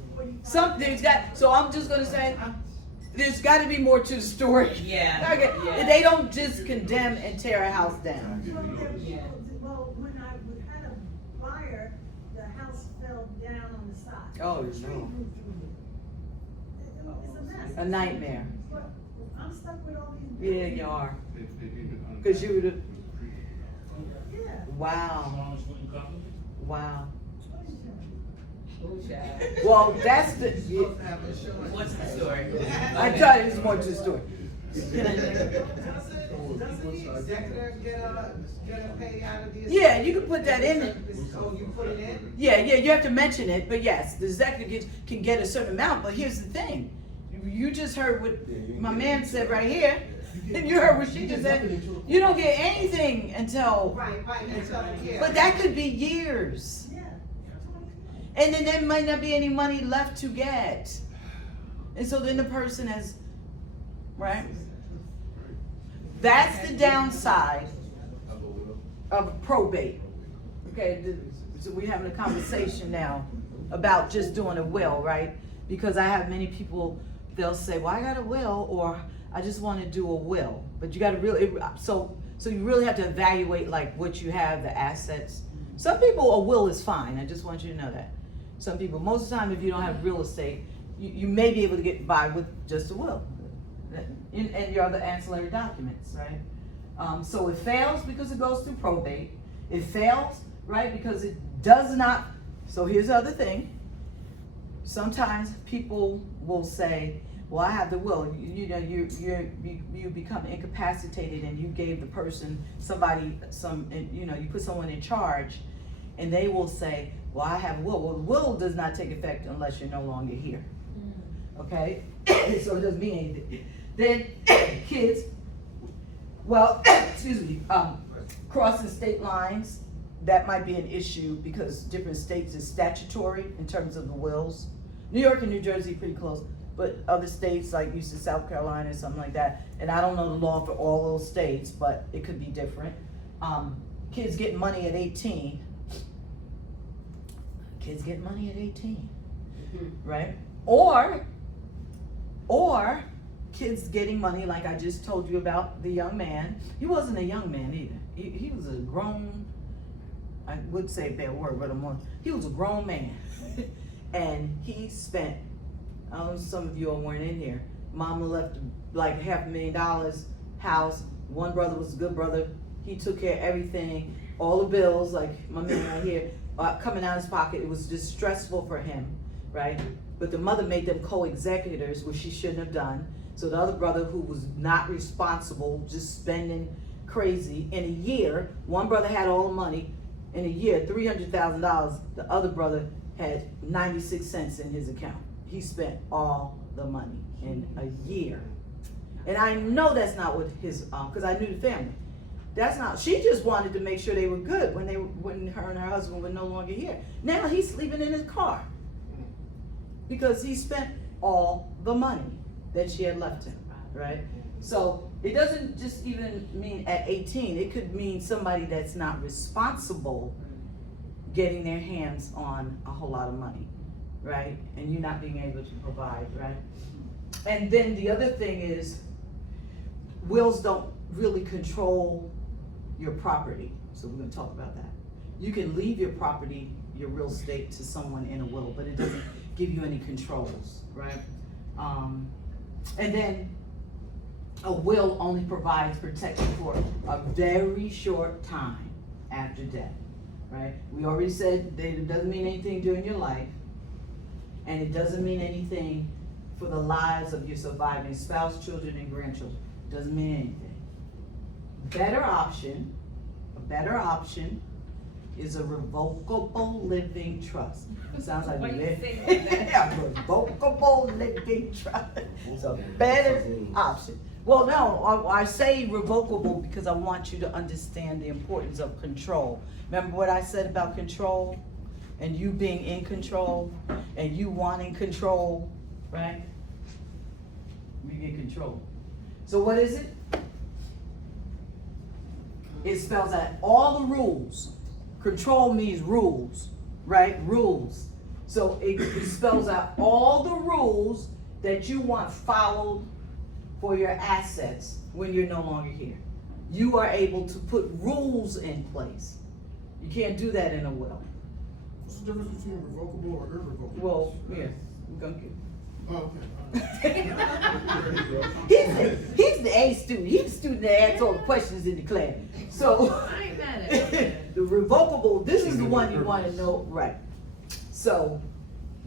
$45. There's got. So I'm just gonna say, there's got to be more to the story. Yeah, Okay. yeah. They don't just condemn and tear a house down. Yeah. Well, when I had a fire, the house fell down on the side. Oh, The tree no. grew through it. It's a mess. A nightmare. But I'm stuck with all these bills. Yeah, you are. Cause you would. Yeah. Wow. Wow. Ooh, child. Well, that's the. What's the story? I tell you, there's more to the story. Doesn't the executor get a pay out of the? Yeah, you can put that in. Oh, you put it in? Yeah, you have to mention it, but yes, the executive can get a certain amount, but here's the thing. You just heard what my man said right here, and you heard what she just said. You don't get anything until, Right, until, yeah. but that could be years. Yeah. And then there might not be any money left to get. And so then the person has, right? That's the downside of probate. Okay, so we're having a conversation now about just doing a will, right? Because I have many people, they'll say, well, I got a will, or I just want to do a will. But you got to really, so you really have to evaluate like what you have, the assets. Some people, a will is fine. I just want you to know that. Some people, most of the time, if you don't have real estate, you may be able to get by with just a will. And your other ancillary documents, right? So it fails because it goes through probate. It fails, right, because it does not. So here's the other thing. Sometimes people will say, well, I have the will. You become incapacitated and you gave the person, somebody, you put someone in charge, and they will say, well, I have a will. Well, the will does not take effect unless you're no longer here. Okay? So it doesn't mean anything. Then kids, well, excuse me, crossing state lines, that might be an issue because different states is statutory in terms of the wills. New York and New Jersey pretty close, but other states like you said South Carolina, something like that, and I don't know the law for all those states, but it could be different. Kids get money at 18. Kids get money at 18, right? Or kids getting money like I just told you about the young man. He wasn't a young man either. He was a grown, I would say a bad word, but he was a grown man. And he spent, I don't know, some of you all weren't in here. Mama left like $500,000 house. One brother was a good brother. He took care of everything, all the bills, like my man right here, coming out of his pocket. It was just stressful for him, right? But the mother made them co-executors, which she shouldn't have done. So the other brother, who was not responsible, just spending crazy. In a year, one brother had all the money. In a year, $300,000. The other brother had 96 cents in his account. He spent all the money in a year. And I know that's not what his, because I knew the family. That's not, she just wanted to make sure they were good when her and her husband were no longer here. Now he's sleeping in his car because he spent all the money that she had left him, right? So it doesn't just even mean at 18, it could mean somebody that's not responsible getting their hands on a whole lot of money, right? And you not being able to provide, right? And then the other thing is, wills don't really control your property. So we're gonna talk about that. You can leave your property, your real estate, to someone in a will, but it doesn't give you any controls, right? And then a will only provides protection for a very short time after death, right? We already said that it doesn't mean anything during your life, and it doesn't mean anything for the lives of your surviving spouse, children, and grandchildren. Doesn't mean anything. A better option is a revocable living trust. It sounds like Why you a say that? revocable living trust. It's a better option. Well, no, I say revocable because I want you to understand the importance of control. Remember what I said about control? And you being in control, and you wanting control, right? You get control. So what is it? It spells out all the rules. Control means rules, right? Rules. So it spells out all the rules that you want followed for your assets when you're no longer here. You are able to put rules in place. You can't do that in a will. What's the difference between revocable or irrevocable? Well, yeah, we're gonna get. Oh, okay. He's the A student. He's the student that asks all the questions in the class. So I ain't mad at it. the revocable, this is the one you want to know, right? So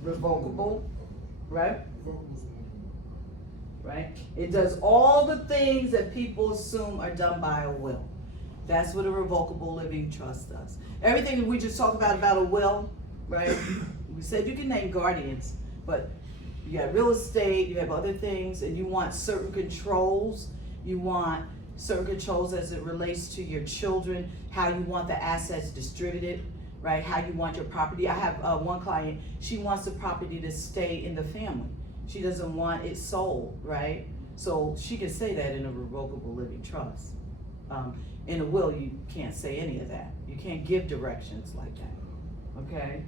revocable, right? Revocable's Right? It does all the things that people assume are done by a will. That's what a revocable living trust does. Everything that we just talked about a will, right? We said you can name guardians, but you got real estate, you have other things, and you want certain controls. You want certain controls as it relates to your children, how you want the assets distributed, right? How you want your property. I have one client, she wants the property to stay in the family. She doesn't want it sold, right? So she can say that in a revocable living trust. In a will, you can't say any of that. You can't give directions like that, okay?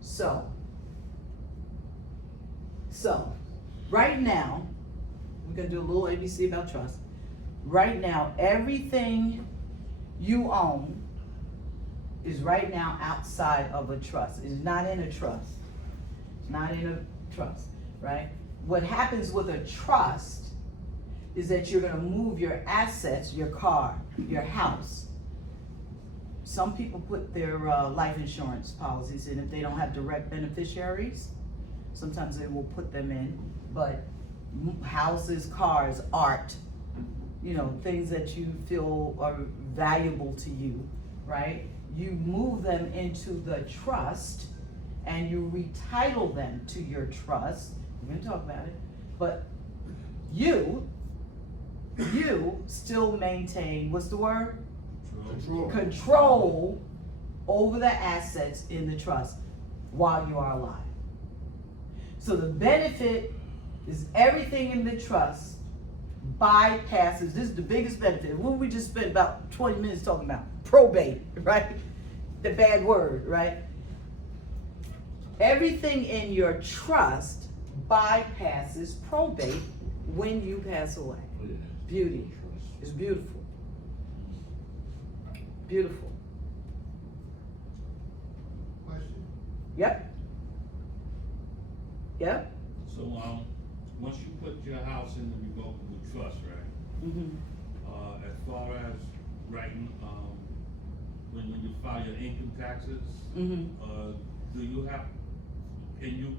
So, right now, we're gonna do a little ABC about trust. Right now, everything you own is right now outside of a trust. It's not in a trust. It's not in a trust, right? What happens with a trust is that you're gonna move your assets, your car, your house. Some people put their life insurance policies in if they don't have direct beneficiaries. Sometimes they will put them in, but houses, cars, art, you know, things that you feel are valuable to you, right? You move them into the trust and you retitle them to your trust. We're gonna talk about it, but you still maintain, what's the word? Control. Control over the assets in the trust while you are alive. So the benefit is everything in the trust bypasses, this is the biggest benefit. What we just spent about 20 minutes talking about, probate, right? The bad word, right? Everything in your trust bypasses probate when you pass away. Beauty. It's beautiful. Beautiful. Question. Yep. Yep. So, once you put your house in the revocable trust, right? Mm-hmm. As far as writing, when you file your income taxes, Mm-hmm. do you have, can you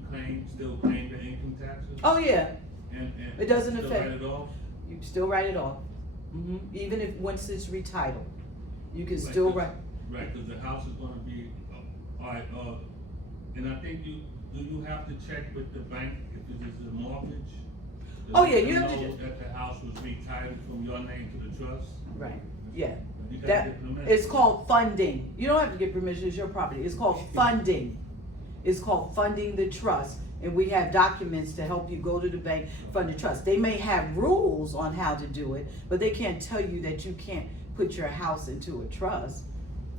still claim the income taxes? Oh yeah. And It doesn't still affect- write it off? You still write it off. Mm-hmm. Even if once it's retitled, you can Right, still 'cause- write. Right, cause the house is gonna be, alright, and I think do you have to check with the bank if it is a mortgage? Oh, yeah, Does you it have to know that the house was retitled from your name to the trust? Right. Yeah. You gotta That get permission. it's called funding. You don't have to get permission. It's your property. It's called funding. It's called funding the trust. And we have documents to help you go to the bank, fund the trust. They may have rules on how to do it, but they can't tell you that you can't put your house into a trust.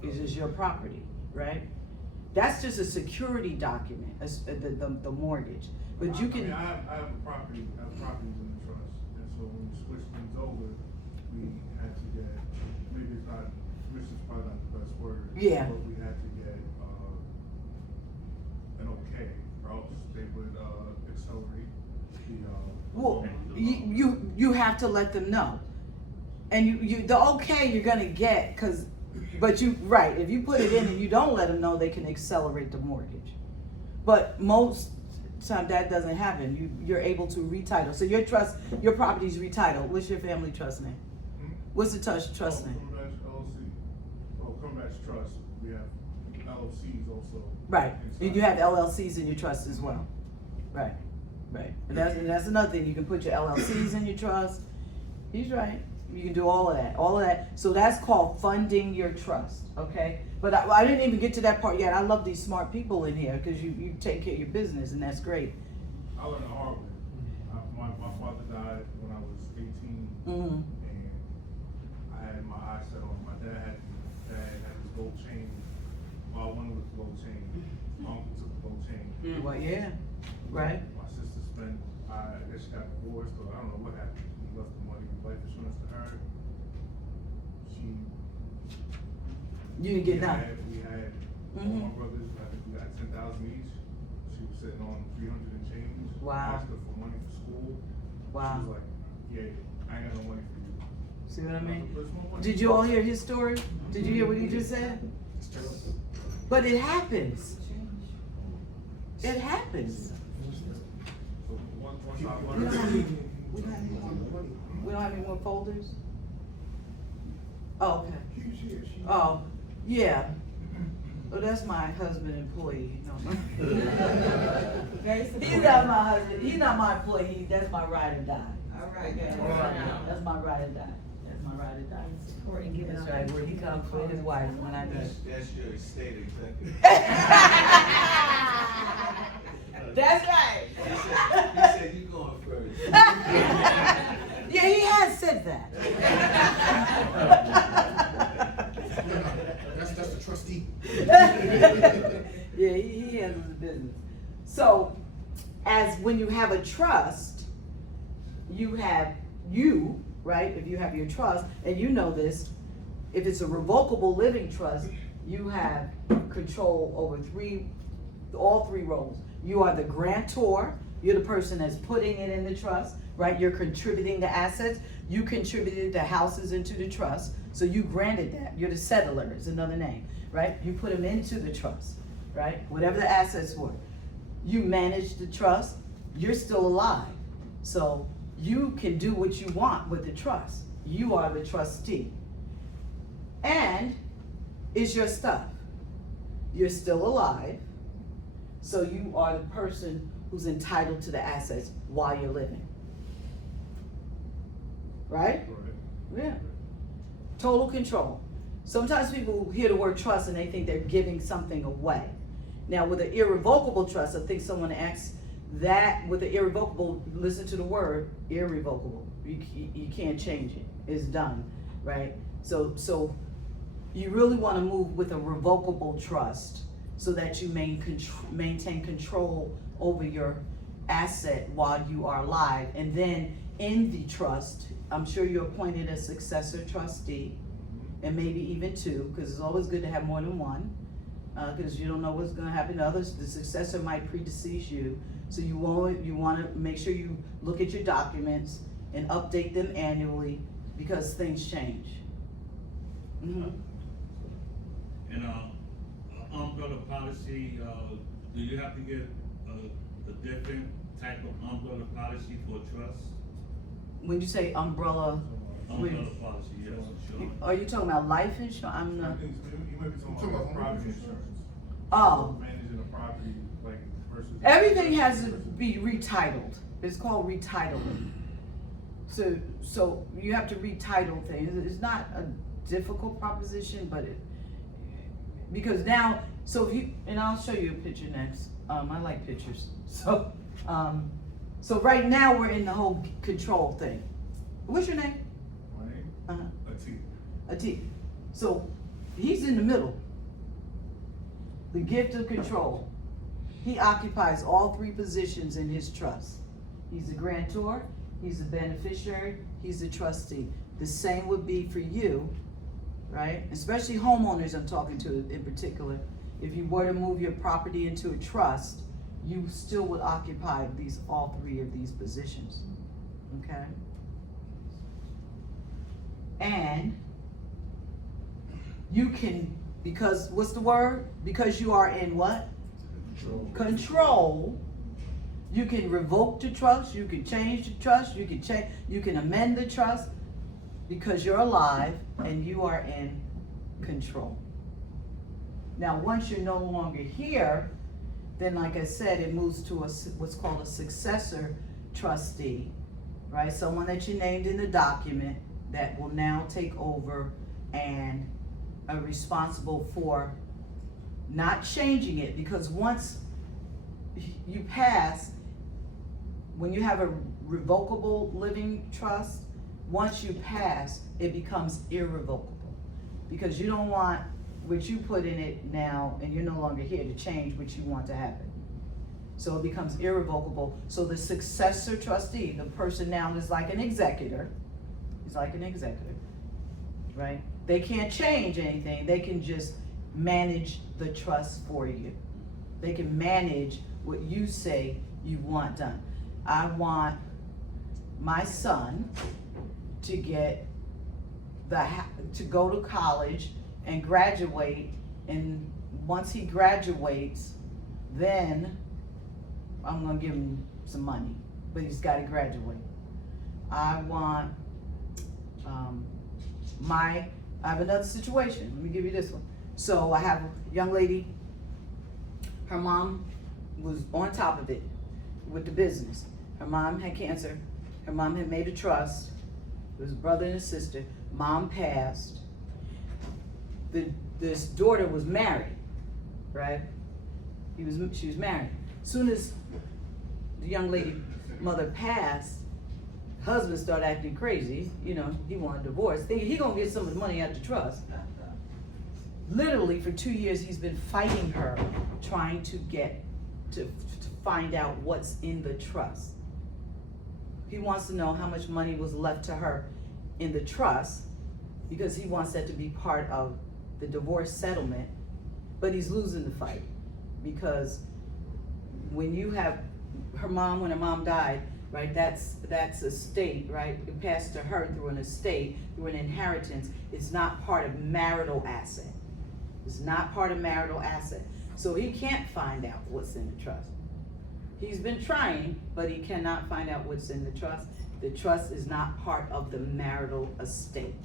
It's just your property, right? That's just a security document, the mortgage. But you can. I have properties in the trust, and so when we switched things over, we had to get, maybe it's not, permission is probably not the best word. Yeah. But we had to get, an okay, or else they would, accelerate the, Well, you have to let them know, and you the okay you're gonna get but right, if you put it in and you don't let them know, they can accelerate the mortgage. But most time that doesn't happen, you're able to retitle. So your property's retitled. What's your family trust name? What's the trust name? Cumberbatch Trust, we have LLCs also. Right, inside. and you have LLCs in your trust as well. Right, right. And that's another thing, you can put your LLCs in your trust. He's right, you can do all of that. So that's called funding your trust, okay? But I didn't even get to that part yet. I love these smart people in here, because you take care of your business, and that's great. I learned the hard way. My father died when I was 18, Mm-hmm. and I had my eyes set on my dad. Dad had his gold chain. Well, one was gold chain. My uncle took the gold chain. Well, yeah, right. My sister spent, I guess she got divorced, or I don't know what happened. She left the money, life insurance to her. You didn't get none. We had all my brothers, I think we got 10,000 each. She was sitting on 300 and change. Wow. I asked her for money for school. Wow. She was like, yeah, I ain't got no money for you. See what I mean? There's no money. Did you all hear his story? Did you hear what he just said? It's terrible. But it happens. It happens. So once I We don't learned, have any- we don't have any more- we don't have any more folders? Oh, okay. Oh, yeah. Oh, that's my husband employee. No. He's not my husband. He's not my employee. That's my ride or die. All right, That's my ride or die. That's my ride or die. That's right. Where he comes with his wife when I do. That's your estate executive. That's right. He said you going first. Yeah, he has said that. That's the trustee. Yeah, he handles the business. So, as when you have a trust, right? If you have your trust, and you know this, if it's a revocable living trust, you have control over all three roles. You are the grantor, you're the person that's putting it in the trust, right? You're contributing the assets. You contributed the houses into the trust, so you granted that. You're the settler, is another name, right? You put them into the trust, right? Whatever the assets were. You manage the trust, you're still alive. So you can do what you want with the trust. You are the trustee. And it's your stuff. You're still alive, so you are the person who's entitled to the assets while you're living. Right? Yeah. Total control. Sometimes people hear the word trust and they think they're giving something away. Now, with an irrevocable trust, I think someone asks that with an irrevocable, listen to the word irrevocable. You can't change it. It's done, right? So you really want to move with a revocable trust so that you maintain control over your asset while you are alive. And then in the trust, I'm sure you appointed a successor trustee, and maybe even two, because it's always good to have more than one, because you don't know what's going to happen to others. The successor might predecease you, so you want to make sure you look at your documents and update them annually, because things change. Mm-hmm. And umbrella policy, do you have to get a different type of umbrella policy for a trust? When you say umbrella, Umbrella policy, yes, sure. are you talking about life insurance? I'm I not. think you might be talking about property insurance. Oh. Managing a property, like, versus. Everything has to be retitled. It's called retitling. So you have to retitle things. It's not a difficult proposition, but because now, so if you, and I'll show you a picture next. I like pictures. So right now we're in the whole control thing. What's your name? My name? Atik. Atik. So he's in the middle. The gift of control. He occupies all three positions in his trust. He's the grantor, he's the beneficiary, he's the trustee. The same would be for you, right? Especially homeowners I'm talking to in particular. If you were to move your property into a trust, you still would occupy all three of these positions, okay? And you can, because, what's the word? Because you are in what? Control. You can revoke the trust, you can change the trust, you can amend the trust, because you're alive and you are in control. Now, once you're no longer here, then like I said, it moves to what's called a successor trustee, right? Someone that you named in the document that will now take over and are responsible for not changing it, because once you pass, when you have a revocable living trust, once you pass, it becomes irrevocable. Because you don't want what you put in it now, and you're no longer here to change what you want to happen. So it becomes irrevocable. So the successor trustee, the person now is like an executor, he's like an executor, right? They can't change anything, they can just manage the trust for you. They can manage what you say you want done. I want my son to get to go to college and graduate, and once he graduates, then I'm gonna give him some money, but he's gotta graduate. I want, I have another situation, let me give you this one. So I have a young lady, her mom was on top of it with the business. Her mom had cancer, her mom had made a trust, it was a brother and a sister, mom passed. This daughter was married, right? She was married. Soon as the young lady mother passed, husband started acting crazy, you know, he wanted a divorce, thinking he gonna get some of the money out the trust. Literally for 2 years, he's been fighting her, trying to get, to find out what's in the trust. He wants to know how much money was left to her in the trust, because he wants that to be part of the divorce settlement, but he's losing the fight. Because when you have, when her mom died, right, that's estate, right? It passed to her through an estate, through an inheritance. It's not part of marital asset. It's not part of marital asset. So he can't find out what's in the trust. He's been trying, but he cannot find out what's in the trust. The trust is not part of the marital estate.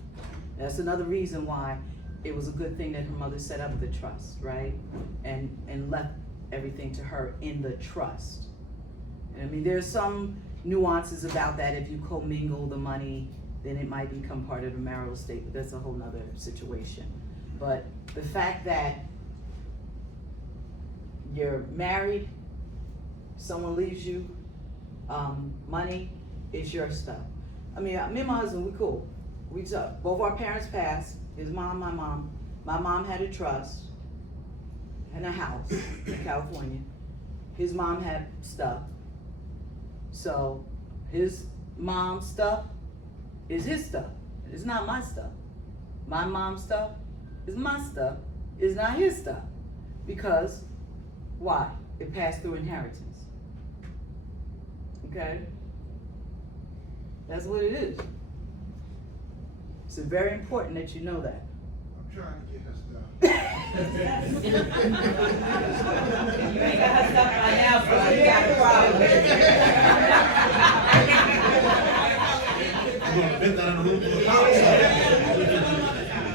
That's another reason why it was a good thing that her mother set up the trust, right? And left everything to her in the trust. And I mean, there's some nuances about that. If you commingle the money, then it might become part of the marital estate, but that's a whole nother situation. But the fact that you're married, someone leaves you money, it's your stuff. I mean, me and my husband, we cool. We talk. Both our parents passed. His mom, my mom. My mom had a trust and a house in California. His mom had stuff. So his mom's stuff is his stuff. It's not my stuff. My mom's stuff is my stuff. It's not his stuff. Because why? It passed through inheritance. Okay? That's what it is. It's very important that you know that. I'm trying to get her stuff. You ain't got her stuff by now, so you got a problem. I'm gonna fit that in the room for the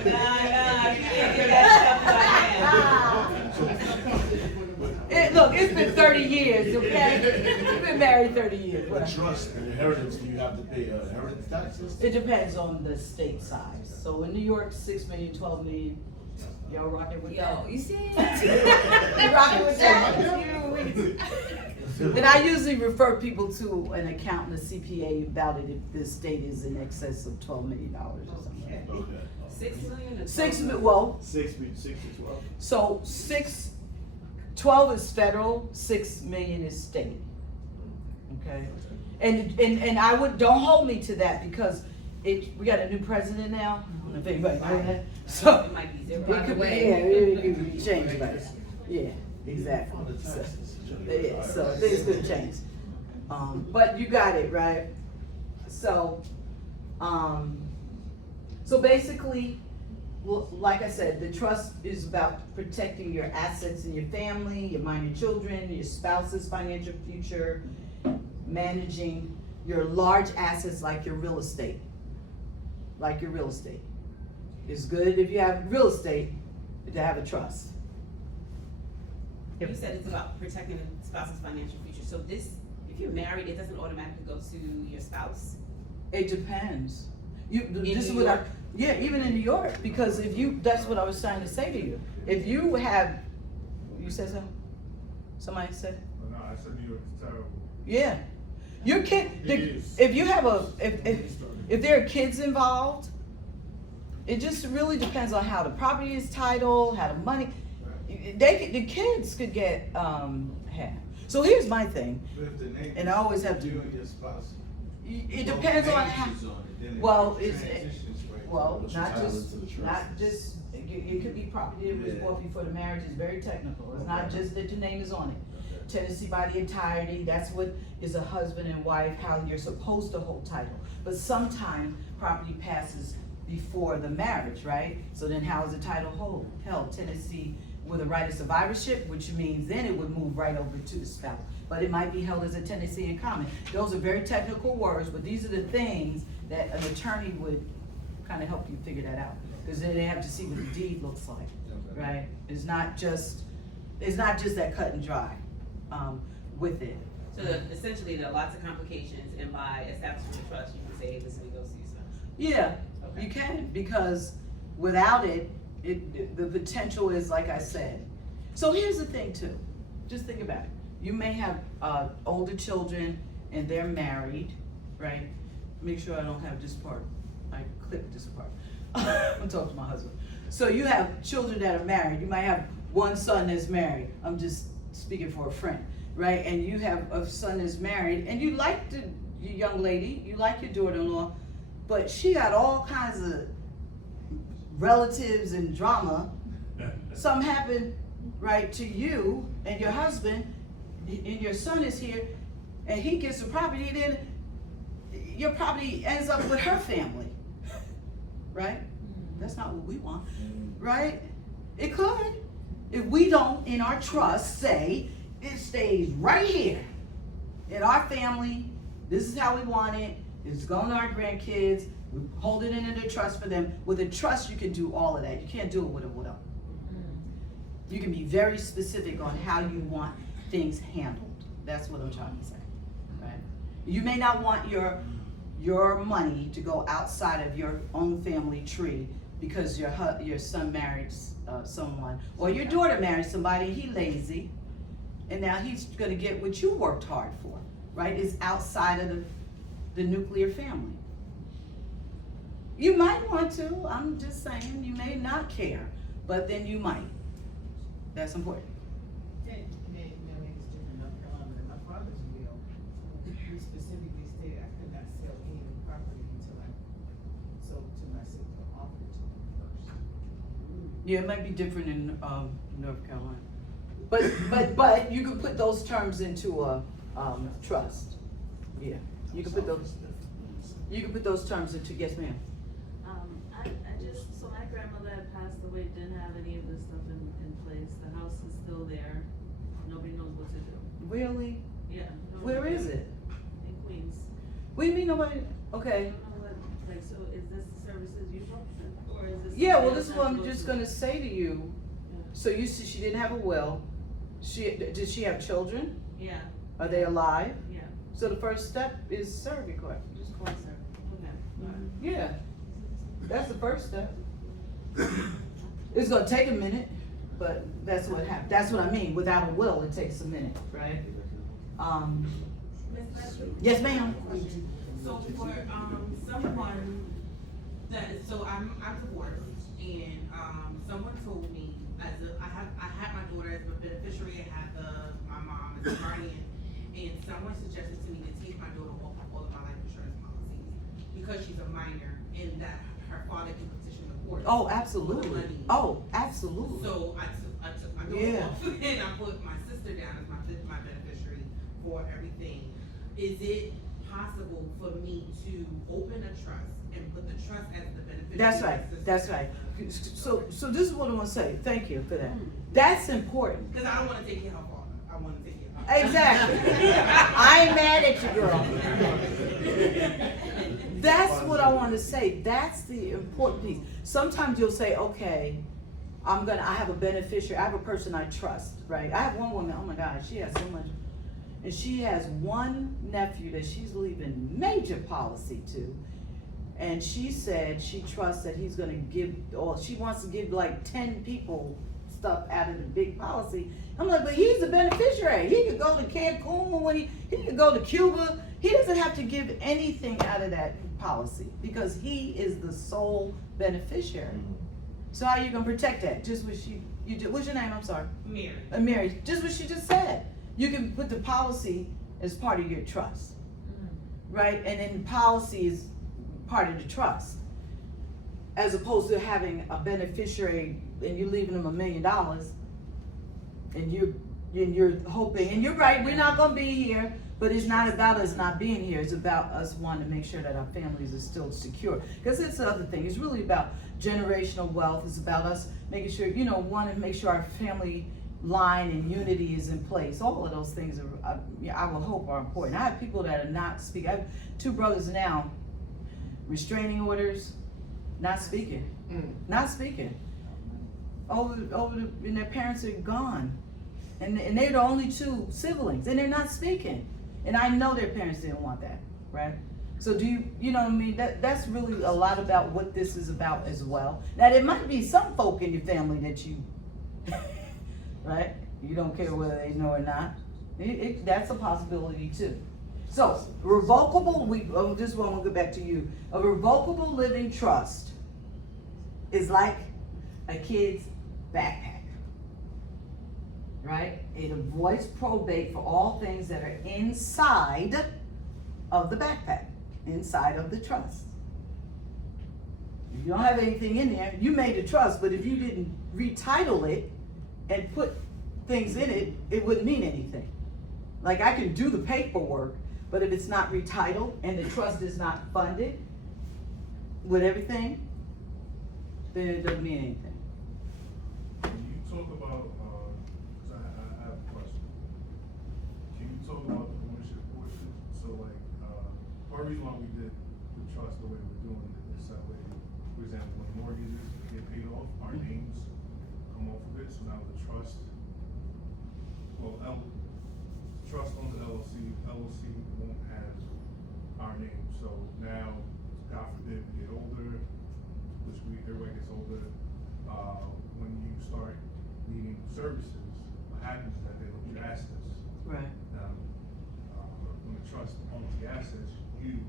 Nah, you can't get that stuff by now. Look, it's been 30 years, okay? We've been married 30 years. What Whatever. trust and inheritance do you have to pay inheritance taxes? It depends on the state size. So in New York, 6 million, 12 million. Y'all rocking with that? Yo, you see? You rocking with that? And I usually refer people to an accountant, a CPA, about it if the state is in excess of $12 million or something. Okay. 6 million or 6 12? well, 6 to 12. so 12 is federal, 6 million is state. Okay? And I would, don't hold me to that, because we got a new president now. I don't know if anybody know that. So It might be zero. it could be, yeah, it could be changed by that. Yeah, exactly. So things could change. But you got it, right? So, so basically, well, like I said, the trust is about protecting your assets in your family, your minor children, your spouse's financial future, managing your large assets like your real estate. It's good if you have real estate to have a trust. You said it's about protecting the spouse's financial future, so this, if you're married, it doesn't automatically go to your spouse? It depends. This New is what York? yeah, even in New York, because if you, that's what I was trying to say to you. If you have, you said something? Somebody said? But no, I said New York is terrible. Yeah. Your kid, It is. if you have if there are kids involved, it just really depends on how the property is titled, how the money, the kids could get, half. So here's my thing, But if the neighbors, and I always have you to, and your spouse. it both depends on how, majors on it, then it well, it's, transitions right well, What's not entitled just, to the trust. not just, it could be property that was Yeah. bought before the marriage, is very technical, it's not Okay. just that your name is on it. Okay. Tenancy by the entirety, that's what is a husband and wife, how you're supposed to hold title. But sometimes property passes before the marriage, right? So then how is the title held? Tenancy with a right of survivorship, which means then it would move right over to the spouse. But it might be held as a tenancy in common. Those are very technical words, but these are the things that an attorney would kind of help you figure that out. Because then they have to see what the deed looks like, Okay. right? It's not just that cut and dry, with it. So essentially, there are lots of complications, and by establishing a trust, you can say, hey, listen, it goes to your spouse. Yeah, Okay. you can, because without it, the potential is, like I said. So here's the thing too, just think about it. You may have, older children and they're married, right? Make sure I don't have this part, I clipped this part. I'm talking to my husband. So you have children that are married, you might have one son that's married, I'm just speaking for a friend, right? And you have a son that's married, and you like your young lady, you like your daughter-in-law, but she got all kinds of relatives and drama. Something happened, right, to you and your husband, and your son is here, and he gets the property, then your property ends up with her family, right? That's not what we want, right? It could, if we don't, in our trust, say, it stays right here, in our family, this is how we want it, it's going to our grandkids, we hold it in the trust for them. With a trust, you can do all of that. You can't do it with a will. You can be very specific on how you want things handled. That's what I'm trying to say, right? You may not want your money to go outside of your own family tree because your son married someone, or your daughter married somebody and he lazy, and now he's gonna get what you worked hard for, right? It's outside of the nuclear family. You might want to, I'm just saying, you may not care, but then you might. That's important. Maybe it's different in North Carolina, but in my father's will, he specifically stated I could not sell any of the property until I sold it to my sister, offered it to him first. Yeah, it might be different in North Carolina. But you can put those terms into a trust. Yeah, you can put those terms into, yes ma'am. I just, so my grandmother had passed away, didn't have any of this stuff in place, the house is still there, nobody knows what to do. Really? Yeah. Where is it? In Queens. What do you mean nobody, I okay. don't know what, like, so is this the services you function, or is this? Yeah, well, something this is else what that I'm goes just to- gonna say to you. Yeah. So you said she didn't have a will. Did she have children? Yeah, Are they alive? yeah, So the first step is surrogate court. just call her, okay, alright. Yeah, that's the first step. It's gonna take a minute, but that's what happened. That's what I mean. Without a will, it takes a minute, right? Yes, ma'am. So for someone that so I'm divorced and someone told me I had my daughter as a beneficiary, I had my mom as a guardian, and someone suggested to me to take my daughter off of all of my life insurance policies because she's a minor and that her father can petition the court. Oh, for the absolutely. money. Oh, absolutely. So I took my daughter Yeah. off and I put my sister down as my beneficiary for everything. Is it possible for me to open a trust and put the trust as the beneficiary? That's right. That's right. So this is what I want to say. Thank you for that. That's important. Because I don't want to take care of her father. I want to take care of her. Exactly. I ain't mad at you, girl. That's what I want to say. That's the important piece. Sometimes you'll say, okay, I have a beneficiary, I have a person I trust, right? I have one woman, oh my God, she has so much. And she has one nephew that she's leaving major policy to. And she said she trusts that he's gonna give, or she wants to give like 10 people stuff out of the big policy. I'm like, but he's the beneficiary. He could go to Cancun when he could go to Cuba. He doesn't have to give anything out of that policy because he is the sole beneficiary. So how are you gonna protect that? Just what what's your name? I'm sorry. Mary. Mary, just what she just said. You can put the policy as part of your trust, right? And then the policy is part of the trust, as opposed to having a beneficiary and you leaving them $1 million, and you're hoping. And you're right, we're not gonna be here, but it's not about us not being here. It's about us wanting to make sure that our families are still secure. Because it's the other thing. It's really about generational wealth. It's about us making sure, want to make sure our family line and unity is in place. All of those things are, I will hope, are important. I have people that are not speaking. I have 2 brothers now, restraining orders, not speaking, not speaking. And their parents are gone, and they're the only 2 siblings, and they're not speaking. And I know their parents didn't want that, right? So do you know what I mean? That's really a lot about what this is about as well. Now there might be some folk in your family that you, right? You don't care whether they know or not. That's a possibility too. So revocable. This one we'll get back to you. A revocable living trust is like a kid's backpack. Right? It avoids probate for all things that are inside of the backpack, inside of the trust. If you don't have anything in there, you made a trust, but if you didn't retitle it and put things in it, it wouldn't mean anything. Like I can do the paperwork, but if it's not retitled and the trust is not funded with everything, then it doesn't mean anything. Can you talk about, I have a question. Can you talk about the ownership portion? So like, part of the reason why we did the trust the way we're doing it is that way, for example, when mortgages get paid off, our names come off of it, so now the trust, trust owns the LLC won't have our name. So now, God forbid, we get older, which everybody gets older, when you start needing services, what happens is that they look at your assets. Right. Now, when the trust owns the assets, you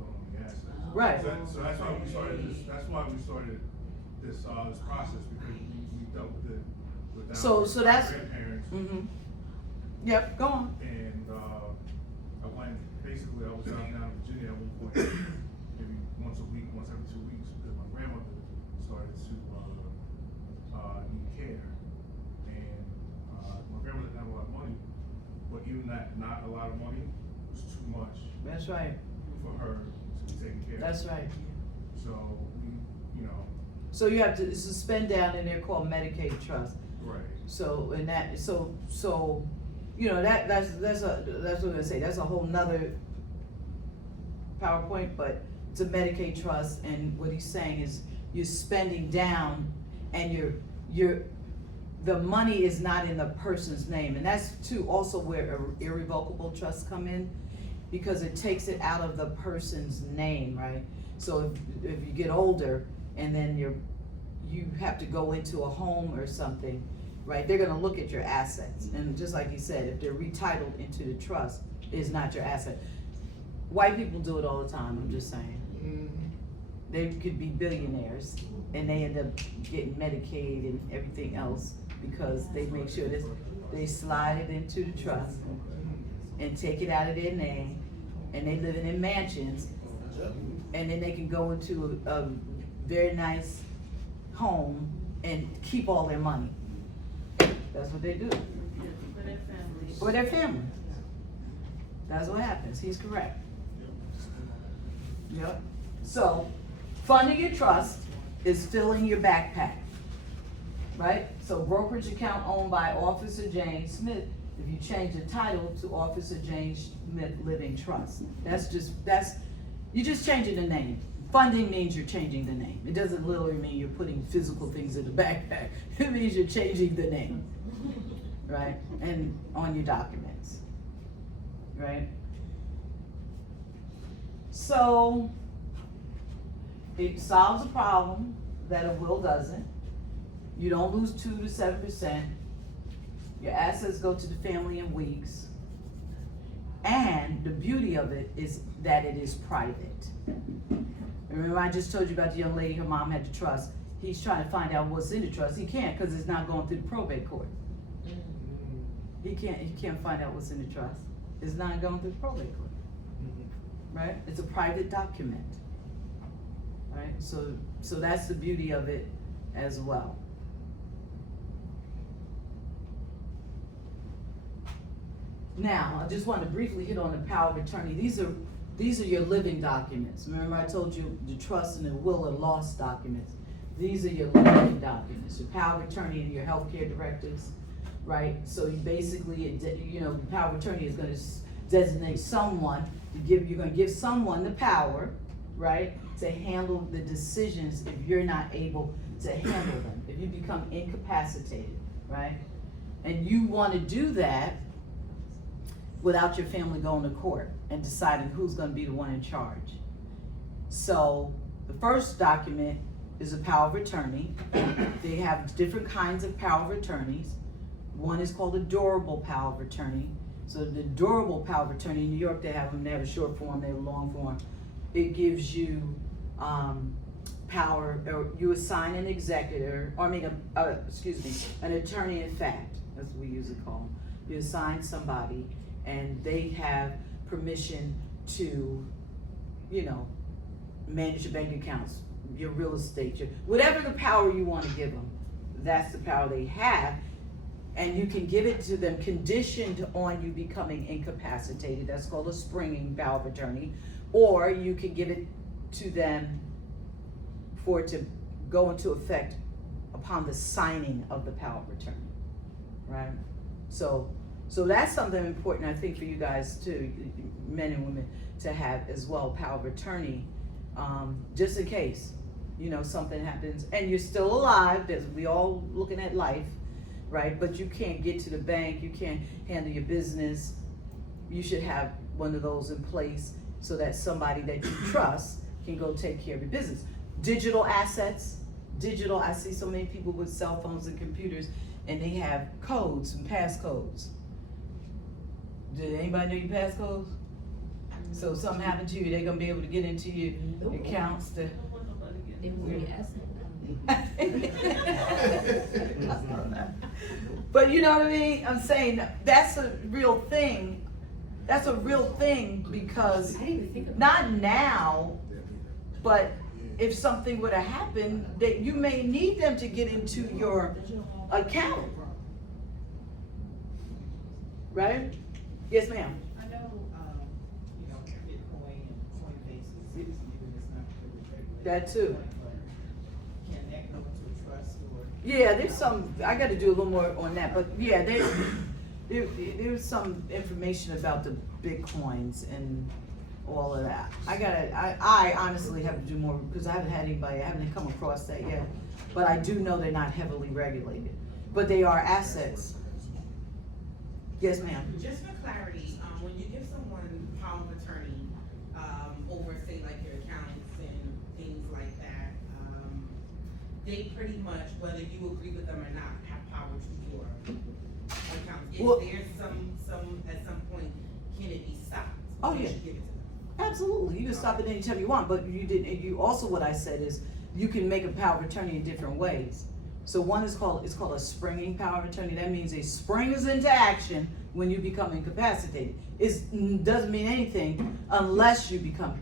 don't own the assets. Right. So that's why we started this. That's why we started this process, because we dealt with it with our grandparents. Mm-hmm. Yep. Go on. And I went. Basically, I was down in Virginia at one point, maybe once a week, once every 2 weeks, because my grandmother started to need care, and my grandmother didn't have a lot of money, but even that, not a lot of money, was too much. That's right. For her to be taken care of. That's right. So we, So you have to suspend down in there called Medicaid trust. Right. So and that that's what I say. That's a whole nother PowerPoint, but it's a Medicaid trust, and what he's saying is you're spending down, and the money is not in the person's name, and that's too also where irrevocable trusts come in, because it takes it out of the person's name, right? So if you get older and then you have to go into a home or something, right? They're gonna look at your assets, and just like you said, if they're retitled into the trust, it's not your asset. White people do it all the time. I'm just saying. They could be billionaires and they end up getting Medicaid and everything else because they make sure that they slide it into the trust and take it out of their name, and they living in mansions, and then they can go into a very nice home and keep all their money. That's what they do. For their families. For their family. That's what happens. He's correct. Yep. So, funding your trust is filling your backpack, right? So brokerage account owned by Officer Jane Smith If you change the title to Officer James Smith Living Trust, you're just changing the name. Funding means you're changing the name. It doesn't literally mean you're putting physical things in the backpack. It means you're changing the name, right? And on your documents, right? So it solves a problem that a will doesn't. You don't lose 2 to 7%. Your assets go to the family in weeks. And the beauty of it is that it is private. Remember I just told you about the young lady, her mom had the trust. He's trying to find out what's in the trust. He can't because it's not going through the probate court. He can't find out what's in the trust. It's not going through the probate court. Right? It's a private document. Right? So that's the beauty of it as well. Now, I just want to briefly hit on the power of attorney. These are your living documents. Remember I told you the trust and the will are lost documents. These are your living documents. Your power of attorney and your healthcare directives, right? So you basically, the power of attorney is going to designate someone you're going to give someone the power, right, to handle the decisions if you're not able to handle them. If you become incapacitated, right? And you want to do that without your family going to court and deciding who's going to be the one in charge. So the first document is a power of attorney. They have different kinds of power of attorneys. One is called a durable power of attorney. So the durable power of attorney, in New York they have them, they have a short form, they have a long form. It gives you power, or you assign an executor, or an attorney in fact, as we usually call them. You assign somebody and they have permission to, manage your bank accounts, your real estate, whatever the power you want to give them, that's the power they have. And you can give it to them conditioned on you becoming incapacitated. That's called a springing power of attorney. Or you can give it to them for it to go into effect upon the signing of the power of attorney, right? So that's something important, I think, for you guys too, men and women, to have as well, power of attorney, just in case, something happens and you're still alive, because we all looking at life, right? But you can't get to the bank, you can't handle your business. You should have one of those in place so that somebody that you trust can go take care of your business. Digital assets, I see so many people with cell phones and computers and they have codes and passcodes. Did anybody know your passcodes? So if something happened to you, they're gonna be able to get into your accounts to. But you know what I mean? I'm saying that's a real thing. That's a real thing because not now, but if something were to happen, that you may need them to get into your account. Right? Yes, ma'am. I know, Bitcoin and Coinbase is even it's not really regulated. That too. Can that go into a trust or? Yeah, there's some, I gotta do a little more on that, but yeah, there's some information about the Bitcoins and all of that. I honestly have to do more because I haven't come across that yet. But I do know they're not heavily regulated, but they are assets. Yes, ma'am. Just for clarity, when you give someone power of attorney, over say like your accounts and things like that, they pretty much, whether you agree with them or not, have power to your accounts. Well, Is there some at some point, can it be stopped? Oh, Or you yeah. should give it to them? Absolutely, you can stop it anytime you want, but you also, what I said is, you can make a power of attorney in different ways. So one is called a springing power of attorney. That means a spring is into action when you become incapacitated. It doesn't mean anything unless you become,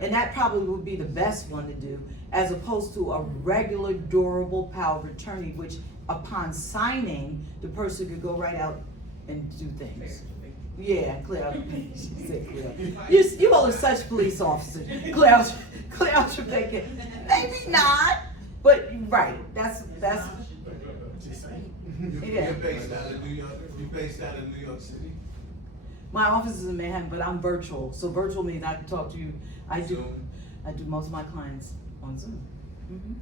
and that probably would be the best one to do, as opposed to a regular durable power of attorney, which upon signing, the person could go right out and do things. Yeah, clear out. She said clear out. You all are such police officers. Clear out your vacant. Maybe not, but right. That's. Just saying. Yeah. You're based out of New York, you're based out of New York City? My office is in Manhattan, but I'm virtual, so virtual means I can talk to you, I do most of my clients on Zoom. Mhm.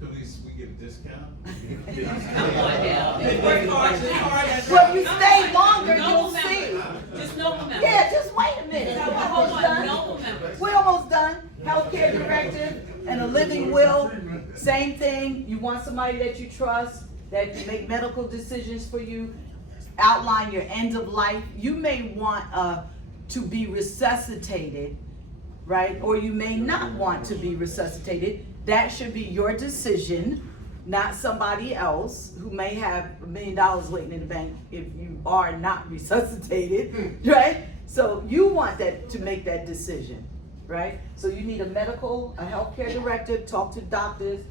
Police, we get a discount? Work hard, work hard. Well, you stay longer, Noble you'll member. see. Just noble members. Yeah, just wait a minute. Hold We're almost on, done. noble members. We're almost done. Healthcare directive and a living will, same thing. You want somebody that you trust, that can make medical decisions for you, outline your end of life. You may want to be resuscitated, right? Or you may not want to be resuscitated. That should be your decision, not somebody else who may have $1 million waiting in the bank if you are not resuscitated, right? So you want that to make that decision, right? So you need a healthcare directive, talk to doctors,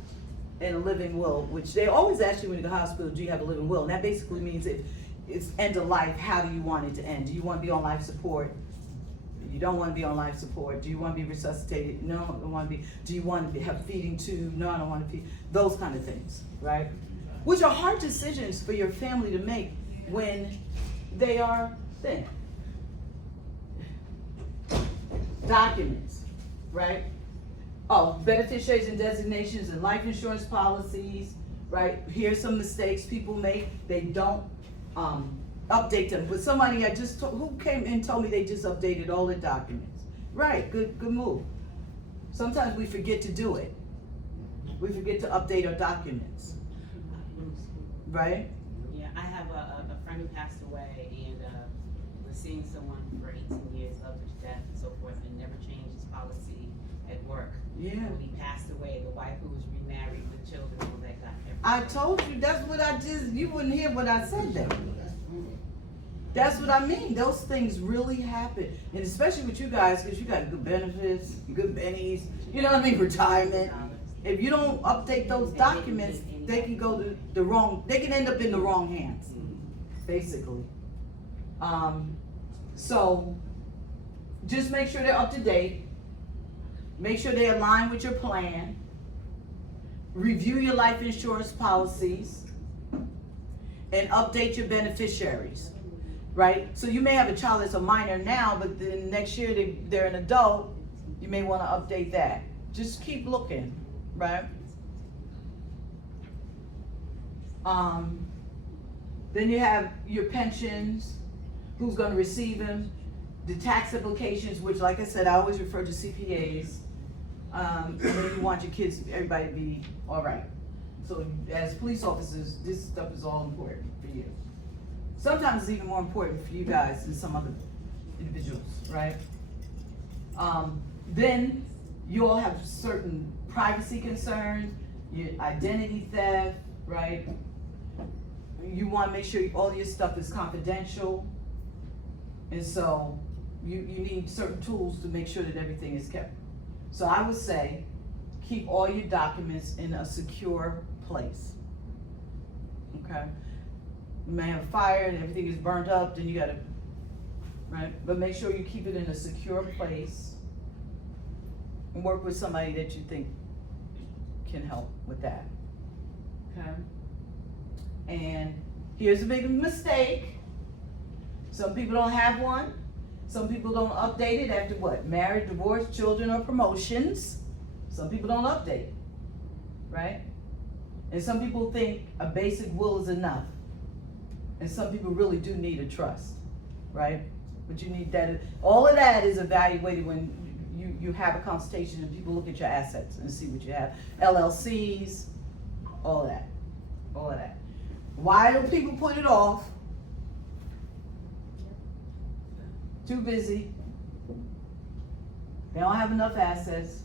and a living will, which they always ask you when you go to the hospital, do you have a living will? And that basically means if it's end of life, how do you want it to end? Do you want to be on life support? You don't want to be on life support. Do you want to be resuscitated? No, I don't want to be. Do you want to have a feeding tube? No, I don't want to feed. Those kind of things, right? Which are hard decisions for your family to make when they are thin. Documents, right? Oh, beneficiaries and designations and life insurance policies, right? Here's some mistakes people make. They don't update them. But somebody who came and told me they just updated all the documents. Right, good move. Sometimes we forget to do it. We forget to update our documents. Right? Yeah, I have a friend who passed away and was seeing someone for 18 years, loved her to death and so forth, and never changed his policy at work. Yeah. When he passed away, the wife who was remarried with children, all that got everything. I told you, that's what I just, you wouldn't hear what I said there. That's what I mean. Those things really happen. And especially with you guys, because you got good benefits, good bennies, you know what I mean, retirement. If you don't update those documents, they can go to they can end up in the wrong hands, basically. So just make sure they're up to date. Make sure they align with your plan. Review your life insurance policies and update your beneficiaries. Right? So you may have a child that's a minor now, but then next year they're an adult, you may want to update that. Just keep looking, right? Then you have your pensions, who's going to receive them, the tax applications, which like I said, I always refer to CPAs. And then you want your kids, everybody to be all right. So as police officers, this stuff is all important for you. Sometimes it's even more important for you guys than some other individuals, right? Then you all have certain privacy concerns, your identity theft, right? You want to make sure all your stuff is confidential. And so you need certain tools to make sure that everything is kept. So I would say, keep all your documents in a secure place, okay? You may have a fire and everything is burnt up, then you gotta, right? But make sure you keep it in a secure place and work with somebody that you think can help with that, okay? And here's a big mistake. Some people don't have one. Some people don't update it after what? Marriage, divorce, children, or promotions. Some people don't update it, right? And some people think a basic will is enough. And some people really do need a trust, right? But you need that. All of that is evaluated when you have a consultation and people look at your assets and see what you have. LLCs, all of that, all of that. Why do people put it off? Too busy. They don't have enough assets.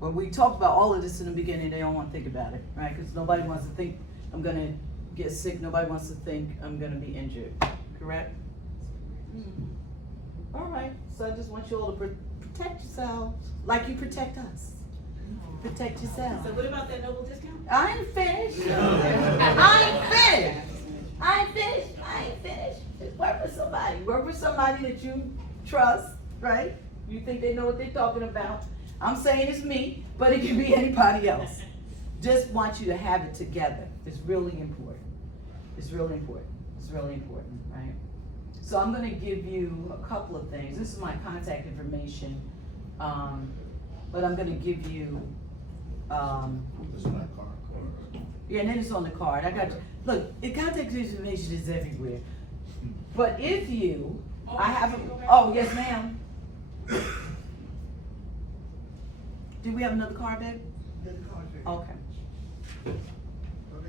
When we talked about all of this in the beginning, they don't want to think about it, right? Because nobody wants to think, I'm going to get sick. Nobody wants to think, I'm going to be injured. Correct? Mm-hmm. All right. So I just want you all to protect yourselves like you protect us. Protect yourself. So what about that noble discount? I ain't finished. Just work with somebody. Work with somebody that you trust, right? You think they know what they're talking about. I'm saying it's me, but it can be anybody else. Just want you to have it together. It's really important. It's really important, it's really important, right? So I'm gonna give you a couple of things, this is my contact information, but I'm gonna give you, This is my car. yeah, and then it's on the card, I got, look, the contact information is everywhere. But if you, I have, oh, yes ma'am. Do we have another card, babe? Okay. They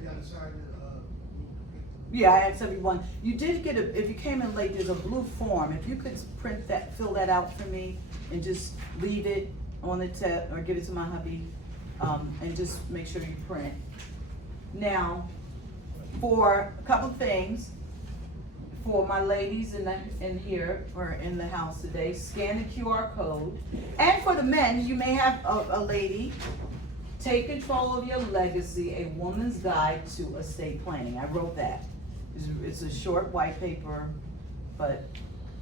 gotta sign it, Yeah, I asked everyone, you did get a, if you came in late, there's a blue form, if you could print that, fill that out for me, and just leave it on the tip, or give it to my hubby, and just make sure you print. Now, for a couple things, for my ladies in here, or in the house today, scan the QR code, and for the men, you may have a lady, Take Control of Your Legacy, A Woman's Guide to Estate Planning. I wrote that. It's a short white paper, but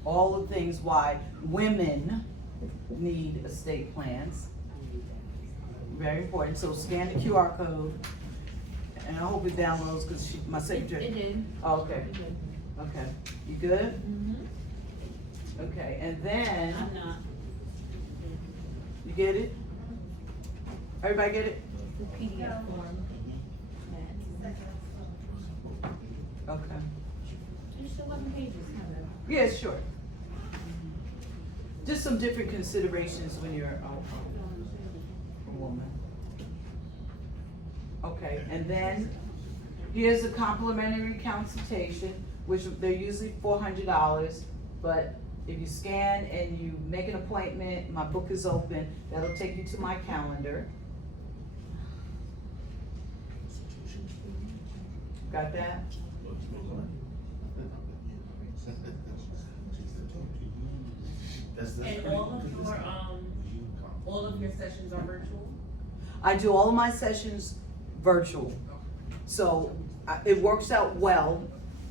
all the things why women need estate plans. Very important. So scan the QR code, and I hope it downloads because my secretary. It did. Oh, okay. It did. Okay. You good? Mm-hmm. Okay. And then I'm not. you get it? Everybody get it? The PDF form. Okay. It's 11 pages, kind of. Yeah, it's short. Just some different considerations when you're a woman. Okay, and then here's a complimentary consultation, which they're usually $400, but if you scan and you make an appointment, my book is open, that'll take you to my calendar. Got that? And all of your sessions are virtual? I do all of my sessions virtual. So it works out well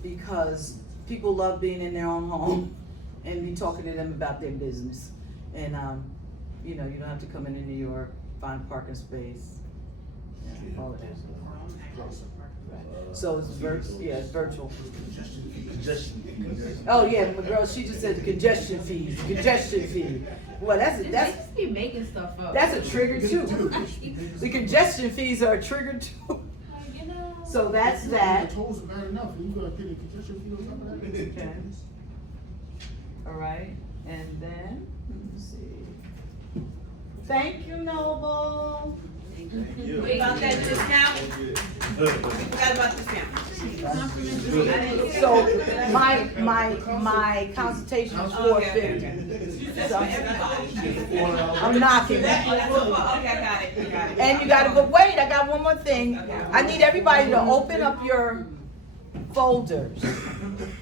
because people love being in their own home and me talking to them about their business. And, you know, you don't have to come into New York, find a parking space, yeah, all of that. So it's it's virtual. Oh yeah, my girl, she just said the congestion fees, Well, They just be making stuff up. that's a trigger too. The congestion fees are a trigger too. You know. So that's that. The tolls are bad enough, you gotta get a congestion fee on top of that? Okay. All right, and then, let's see. Thank you, Noble. What about that discount? We forgot about discount. So my consultation is $450. That's for everybody. I'm knocking. Okay, I got it. And you gotta go, wait, I got one more thing. I need everybody to open up your folders.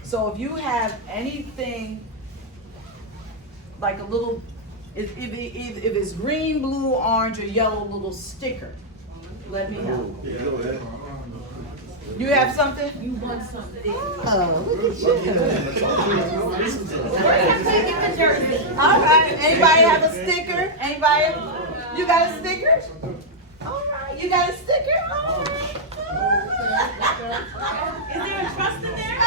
So if you have anything, like a little, if it's green, blue, orange, or yellow little sticker, let me know. You have something? You want something. Oh, look at you. Jersey. All right, anybody have a sticker? Anybody? You got a sticker? All right, you got a sticker? All right. Is there a trust in there?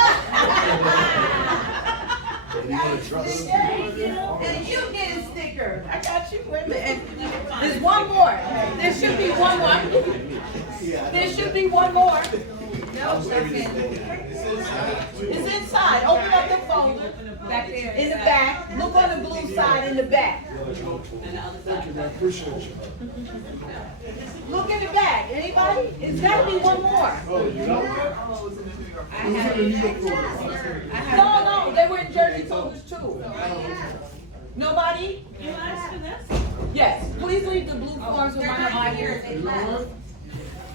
And you get a sticker. I got you. Wait a minute. And there's one more. There should be one more. There should be one more. No, it's inside. Open up the folder. Back there. In the back. Look on the blue side in the back. And the other side. Appreciate you. Look in the back. Anybody? It's gotta be one more. No, they were in Jersey folders too. Nobody? You asked for this? Yes. Please leave the blue forms with my They're not ID. here. They left.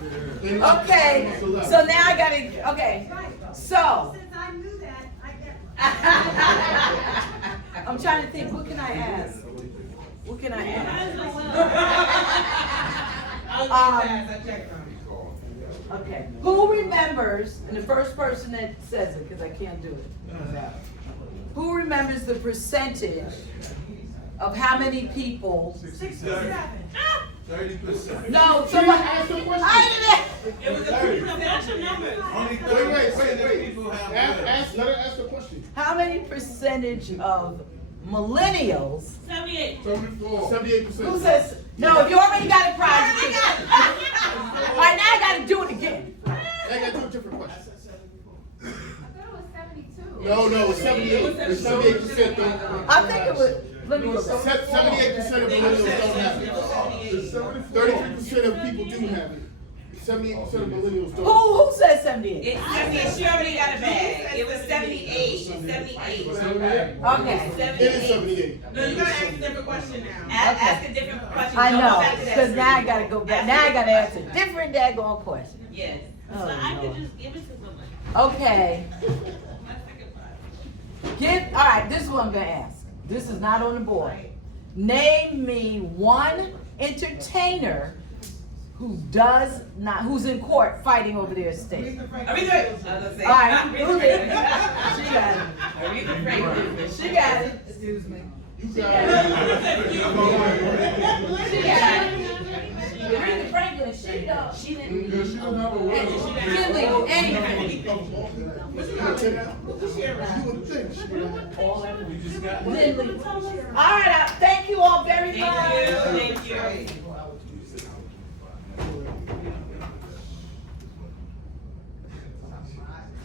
Okay, so now I gotta, okay, so. Since I knew that, I get. I'm trying to think, what can I ask? What can I ask? I checked on it. Okay, who remembers, and the first person that says it, because I can't do it. Who remembers the percentage of how many people? 67. 30%. No, She someone, asked a question. I It was a bunch of numbers. Only Wait, 30% of people have wills. let her ask the question. how many percentage of millennials, 78. 78%. who says, no, you already got it prior to. All right, now I gotta do it again. I got two different questions. I thought it was 72. No, it's 78. It's 78% don't. I think it was, let me go back. 78% of millennials don't have it. 33% of people do have it. 78% of millennials don't. Who said 78? It's 78, she already got a bag, it was 78, it's 78. Okay. It is 78. No, you gotta ask a different question now. Ask a different question. I Don't go know, back to that cause now I screen. gotta go back, now I gotta answer a different daggone question. Yes. Oh, So I Lord. could just give it to somebody. Okay, My second thought. alright, this is what I'm gonna ask. This is not on the board. Name me one entertainer who does not, who's in court fighting over their estate. Aretha Franklin. I was gonna say. Alright, Aretha who's it? Franklin. She got it. Aretha Franklin. She got it. Excuse me. You She got got it. it. She got it. Aretha Franklin, she don't, she didn't. Yeah, she don't have a word. She didn't leave anything. You would think she would have. You just got. Didn't leave. Alright, thank you all.